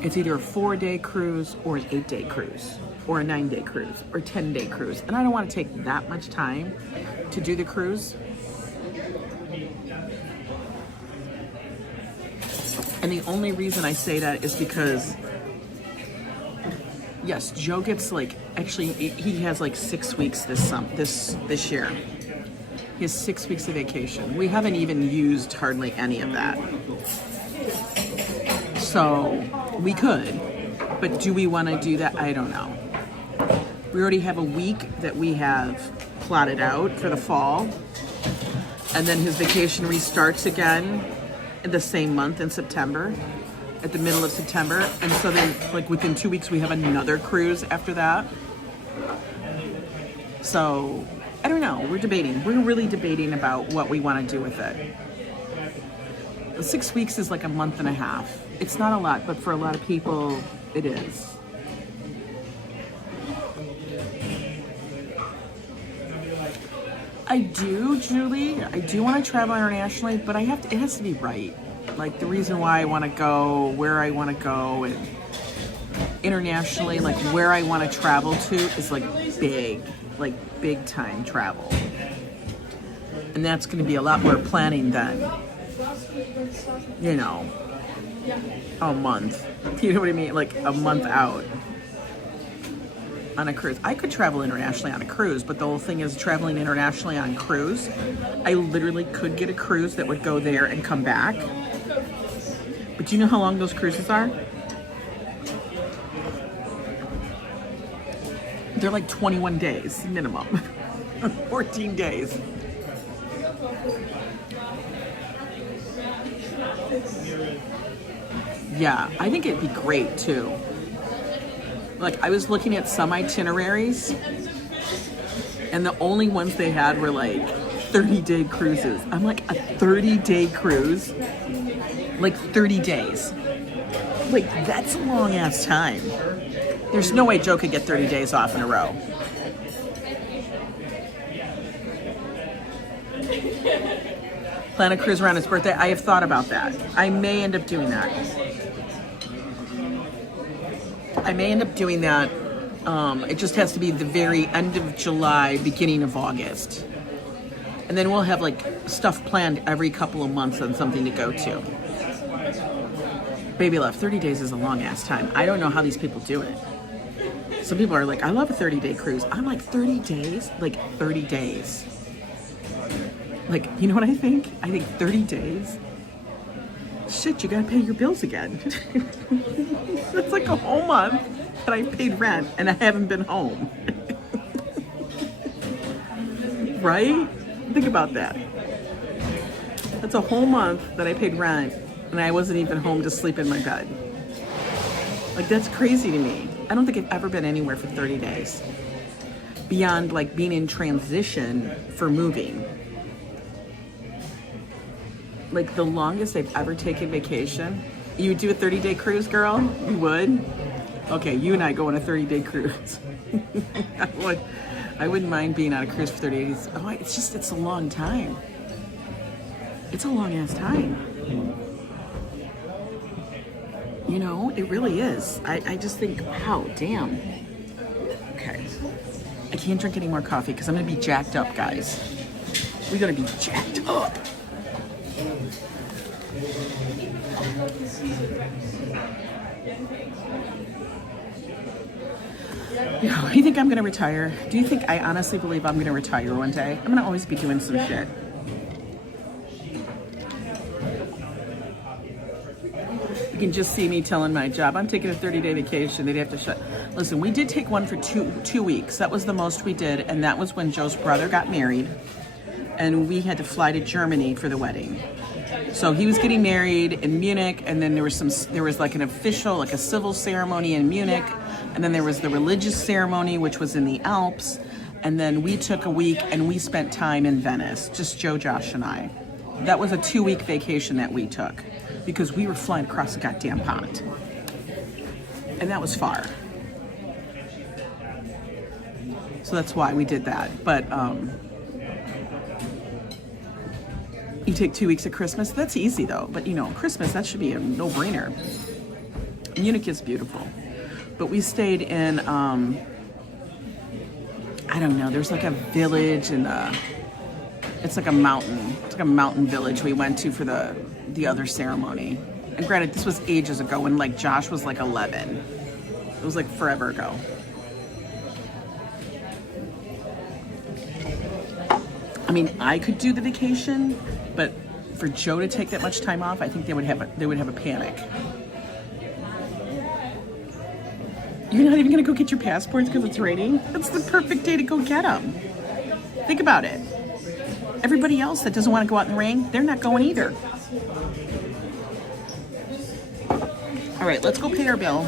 it's either a 4-day cruise or an 8-day cruise or a 9-day cruise or 10-day cruise. And I don't want to take that much time to do the cruise. And the only reason I say that is because, yes, Joe gets like, actually he has like 6 weeks this year. He has 6 weeks of vacation. We haven't even used hardly any of that. So we could, but do we want to do that? I don't know. We already have a week that we have plotted out for the fall. And then his vacation restarts again in the same month in September, at the middle of September. And so then like within 2 weeks, we have another cruise after that. So I don't know. We're debating. We're really debating about what we want to do with it. 6 weeks is like a month and a half. It's not a lot, but for a lot of people, it is. I do, Julie. I do want to travel internationally, but it has to be right. Like the reason why I want to go, where I want to go, and internationally, like where I want to travel to is like big time travel. And that's going to be a lot more planning than, you know, a month. You know what I mean? Like a month out on a cruise. I could travel internationally on a cruise, but the whole thing is traveling internationally on cruise. I literally could get a cruise that would go there and come back. But do you know how long those cruises are? They're like 21 days minimum. 14 days. Yeah, I think it'd be great too. Like I was looking at some itineraries and the only ones they had were like 30-day cruises. I'm like, a 30-day cruise? Like 30 days. Like that's a long ass time. There's no way Joe could get 30 days off in a row. Plan a cruise around his birthday. I have thought about that. I may end up doing that. It just has to be the very end of July, beginning of August. And then we'll have like stuff planned every couple of months on something to go to. Baby love, 30 days is a long ass time. I don't know how these people do it. Some people are like, I love a 30-day cruise. I'm like, 30 days? Like 30 days. Like, you know what I think? I think 30 days. Shit, you gotta pay your bills again. It's like a whole month that I paid rent and I haven't been home. Right? Think about that. That's a whole month that I paid rent and I wasn't even home to sleep in my bed. Like, that's crazy to me. I don't think I've ever been anywhere for 30 days. Beyond like being in transition for moving. Like the longest I've ever taken vacation. You would do a 30-day cruise, girl? You would? Okay, you and I go on a 30-day cruise. I wouldn't mind being on a cruise for 30 days. Oh, it's a long time. It's a long ass time. You know, it really is. I just think, wow, damn. Okay. I can't drink any more coffee because I'm gonna be jacked up, guys. We're gonna be jacked up. Do you think I'm gonna retire? Do you think I honestly believe I'm gonna retire one day? I'm gonna always be doing some shit. You can just see me telling my job, I'm taking a 30-day vacation. They'd have to shut. Listen, we did take one for two weeks. That was the most we did, and that was when Joe's brother got married, and we had to fly to Germany for the wedding. So he was getting married in Munich, and then there was like an official, like a civil ceremony in Munich, and then there was the religious ceremony, which was in the Alps, and then we took a week and we spent time in Venice, just Joe, Josh, and I. That was a 2-week vacation that we took because we were flying across the goddamn pond, and that was far. So that's why we did that. But you take 2 weeks at Christmas. That's easy though. But you know, Christmas, that should be a no-brainer. Munich is beautiful. But we stayed in, I don't know, there's like a village in it's like a mountain. It's like a mountain village we went to for the other ceremony. And granted, this was ages ago when like Josh was like 11. It was like forever ago. I mean, I could do the vacation, but for Joe to take that much time off, I think they would have a panic. You're not even gonna go get your passports because it's raining? That's the perfect day to go get them. Think about it. Everybody else that doesn't want to go out in the rain, they're not going either. All right, let's go pay our bill.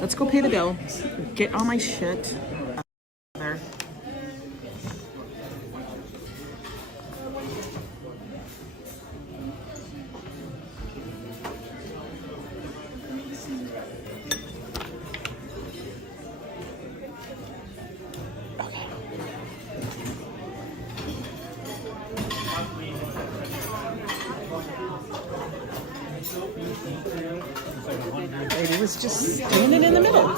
Let's go pay the bill. Get all my shit there. Lady was just standing in the middle.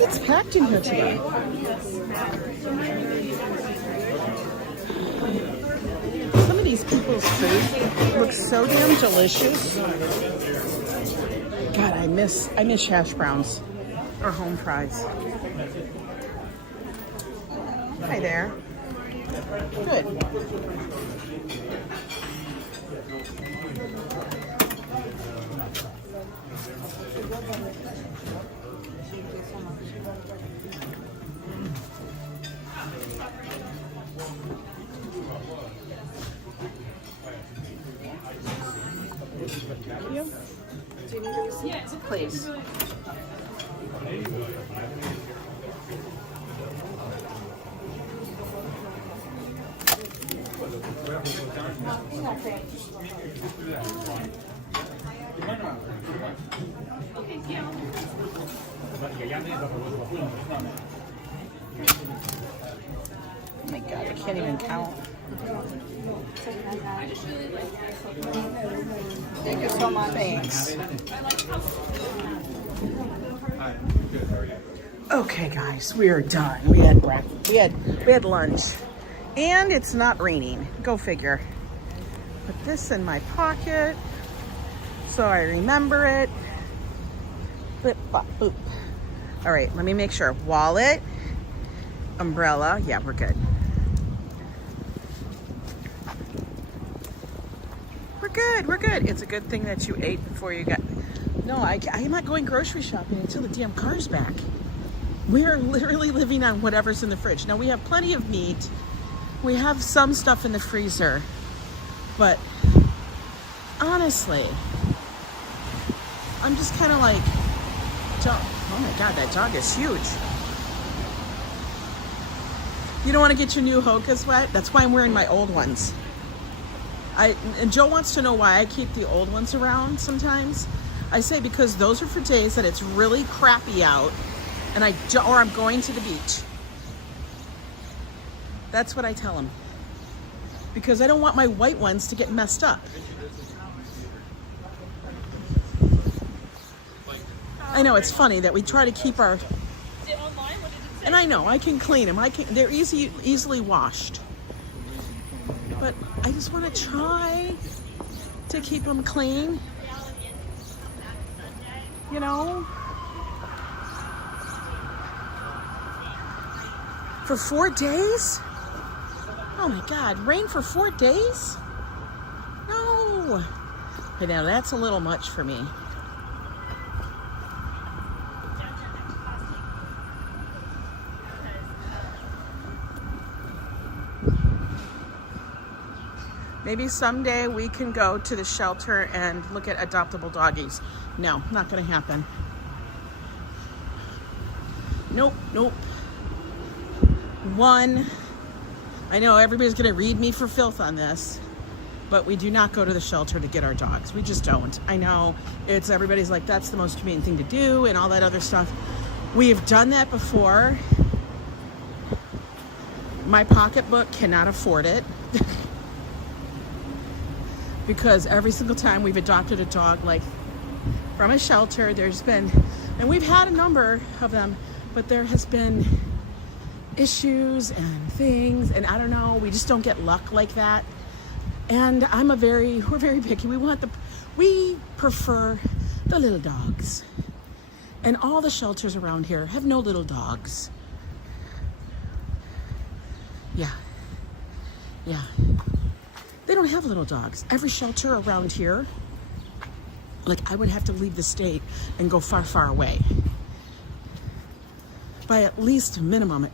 It's packed in here today. Some of these people's food looks so damn delicious. God, I miss hash browns or home fries. Hi there. Good. Yes, please. Oh my God, I can't even count. Thank you so much. Thanks. Okay, guys, we are done. We had breakfast. We had lunch, and it's not raining. Go figure. Put this in my pocket so I remember it. Flip, bop, boop. All right, let me make sure. Wallet, umbrella. Yeah, we're good. We're good. We're good. It's a good thing that you ate before you got... No, I'm not going grocery shopping until the damn car's back. We are literally living on whatever's in the fridge. Now, we have plenty of meat. We have some stuff in the freezer. But honestly, I'm just kind of like... Oh my God, that dog is huge. You don't want to get your new Hokas wet? That's why I'm wearing my old ones. And Joe wants to know why I keep the old ones around sometimes. I say because those are for days that it's really crappy out and or I'm going to the beach. That's what I tell him. Because I don't want my white ones to get messed up. I know, it's funny that we try to keep our... And I know, I can clean them. They're easily washed. But I just want to try to keep them clean. You know? For 4 days? Oh my God, rain for 4 days? No. Okay, now that's a little much for me. Maybe someday we can go to the shelter and look at adoptable doggies. No, not gonna happen. Nope, nope. One, I know everybody's gonna read me for filth on this, but we do not go to the shelter to get our dogs. We just don't. I know everybody's like, that's the most humane thing to do and all that other stuff. We have done that before. My pocketbook cannot afford it. Because every single time we've adopted a dog, like from a shelter, there's been, and we've had a number of them, but there has been issues and things, and I don't know, we just don't get luck like that. And we're very picky. We prefer the little dogs. And all the shelters around here have no little dogs. Yeah. Yeah. They don't have little dogs. Every shelter around here, like I would have to leave the state and go far, far away. By at least minimum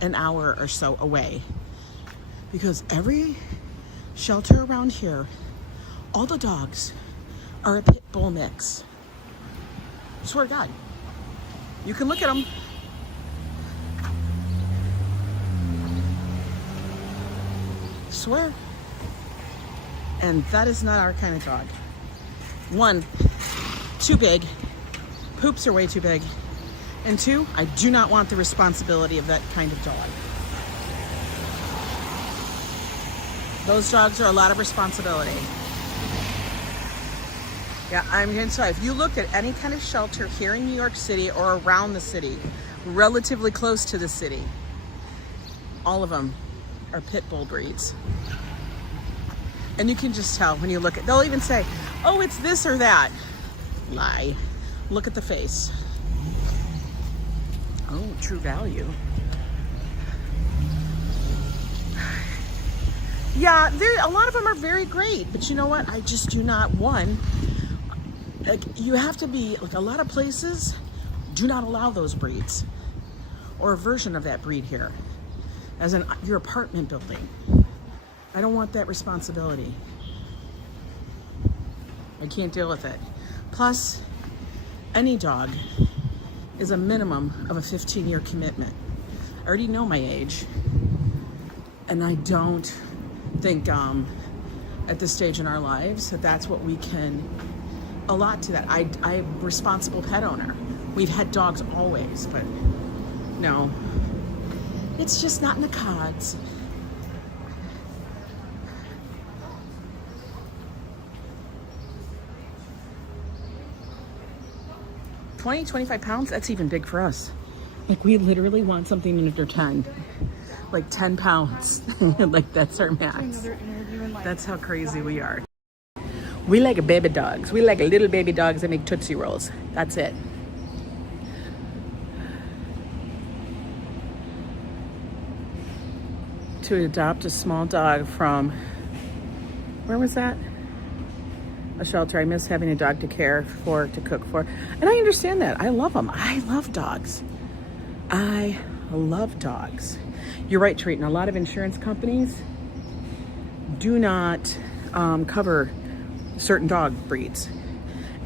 an hour or so away. Because every shelter around here, all the dogs are a pit bull mix. I swear to God. You can look at them. Swear. And that is not our kind of dog. One, too big. Poops are way too big. And two, I do not want the responsibility of that kind of dog. Those dogs are a lot of responsibility. Yeah, I'm going to tell you, if you look at any kind of shelter here in New York City or around the city, relatively close to the city, all of them are pit bull breeds. And you can just tell when you look at, they'll even say, oh, it's this or that. Lie. Look at the face. Oh, true value. Yeah, a lot of them are very great, but you know what? I just do not, like you have to be, like a lot of places do not allow those breeds or a version of that breed here as in your apartment building. I don't want that responsibility. I can't deal with it. Plus, any dog is a minimum of a 15-year commitment. I already know my age, and I don't think at this stage in our lives that that's what we can allot to that. I'm a responsible pet owner. We've had dogs always, but no, it's just not in the cards. 25 pounds, that's even big for us. Like we literally want something under 10. Like 10 pounds. Like that's our max. That's how crazy we are. We like baby dogs. We like little baby dogs that make Tootsie Rolls. That's it. To adopt a small dog from, where was that? a shelter. I miss having a dog to care for, to cook for. And I understand that. I love them. I love dogs. I love dogs. You're right, Treaton. A lot of insurance companies do not cover certain dog breeds.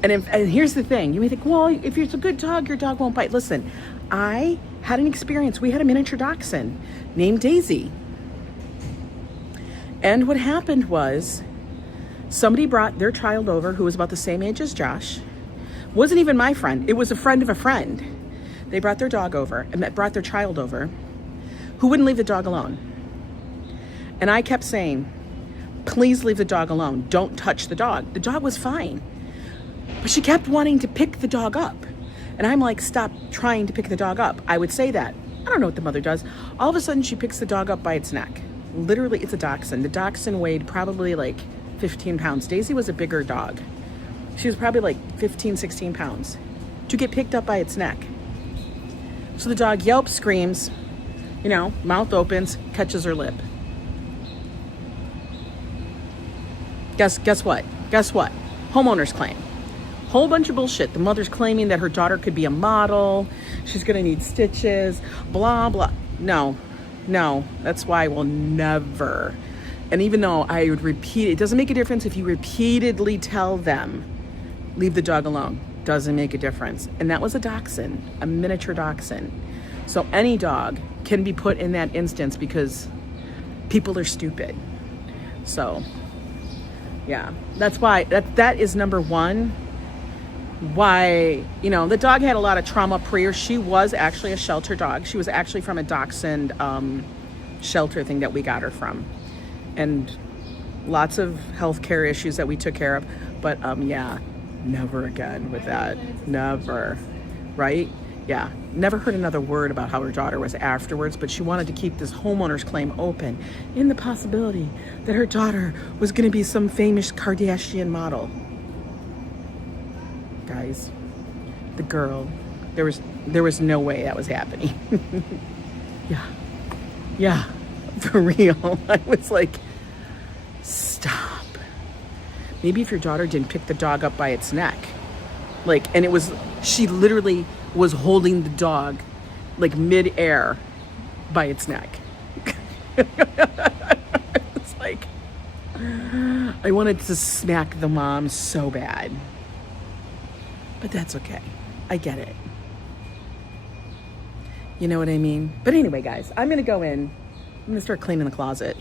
And here's the thing. You may think, well, if it's a good dog, your dog won't bite. Listen, I had an experience. We had a miniature dachshund named Daisy. And what happened was somebody brought their child over who was about the same age as Josh. Wasn't even my friend. It was a friend of a friend. They brought their dog over and brought their child over who wouldn't leave the dog alone. And I kept saying, please leave the dog alone. Don't touch the dog. The dog was fine. But she kept wanting to pick the dog up. And I'm like, stop trying to pick the dog up. I would say that. I don't know what the mother does. All of a sudden, she picks the dog up by its neck. Literally, it's a dachshund. The dachshund weighed probably like 15 pounds. Daisy was a bigger dog. She was probably like 15, 16 pounds to get picked up by its neck. So the dog yelps, screams, mouth opens, catches her lip. Guess what? Guess what? Homeowner's claim. Whole bunch of bullshit. The mother's claiming that her daughter could be a model. She's going to need stitches, blah, blah. No, that's why I will never. And even though I would repeat, it doesn't make a difference if you repeatedly tell them, leave the dog alone. Doesn't make a difference. And that was a dachshund, a miniature dachshund. So any dog can be put in that instance because people are stupid. So, yeah, that's why, that is number one. Why, the dog had a lot of trauma prior. She was actually a shelter dog. She was actually from a dachshund shelter thing that we got her from. And lots of healthcare issues that we took care of. But yeah, never again with that. Never. Right? Yeah. Never heard another word about how her daughter was afterwards, but she wanted to keep this homeowner's claim open in the possibility that her daughter was going to be some famous Kardashian model. Guys, the girl, there was no way that was happening. Yeah, for real. I was like, stop. Maybe if your daughter didn't pick the dog up by its neck, and she literally was holding the dog like mid-air by its neck. It's like, I wanted to smack the mom so bad. But that's okay. I get it. You know what I mean? But anyway, guys, I'm going to go in. I'm going to start cleaning the closet.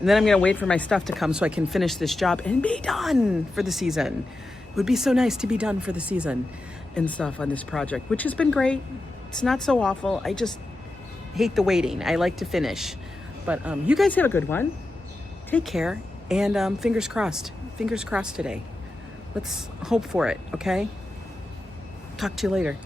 And then I'm going to wait for my stuff to come so I can finish this job and be done for the season. It would be so nice to be done for the season and stuff on this project, which has been great. It's not so awful. I just hate the waiting. I like to finish. But you guys have a good one. Take care. And fingers crossed. Fingers crossed today. Let's hope for it, okay? Talk to you later.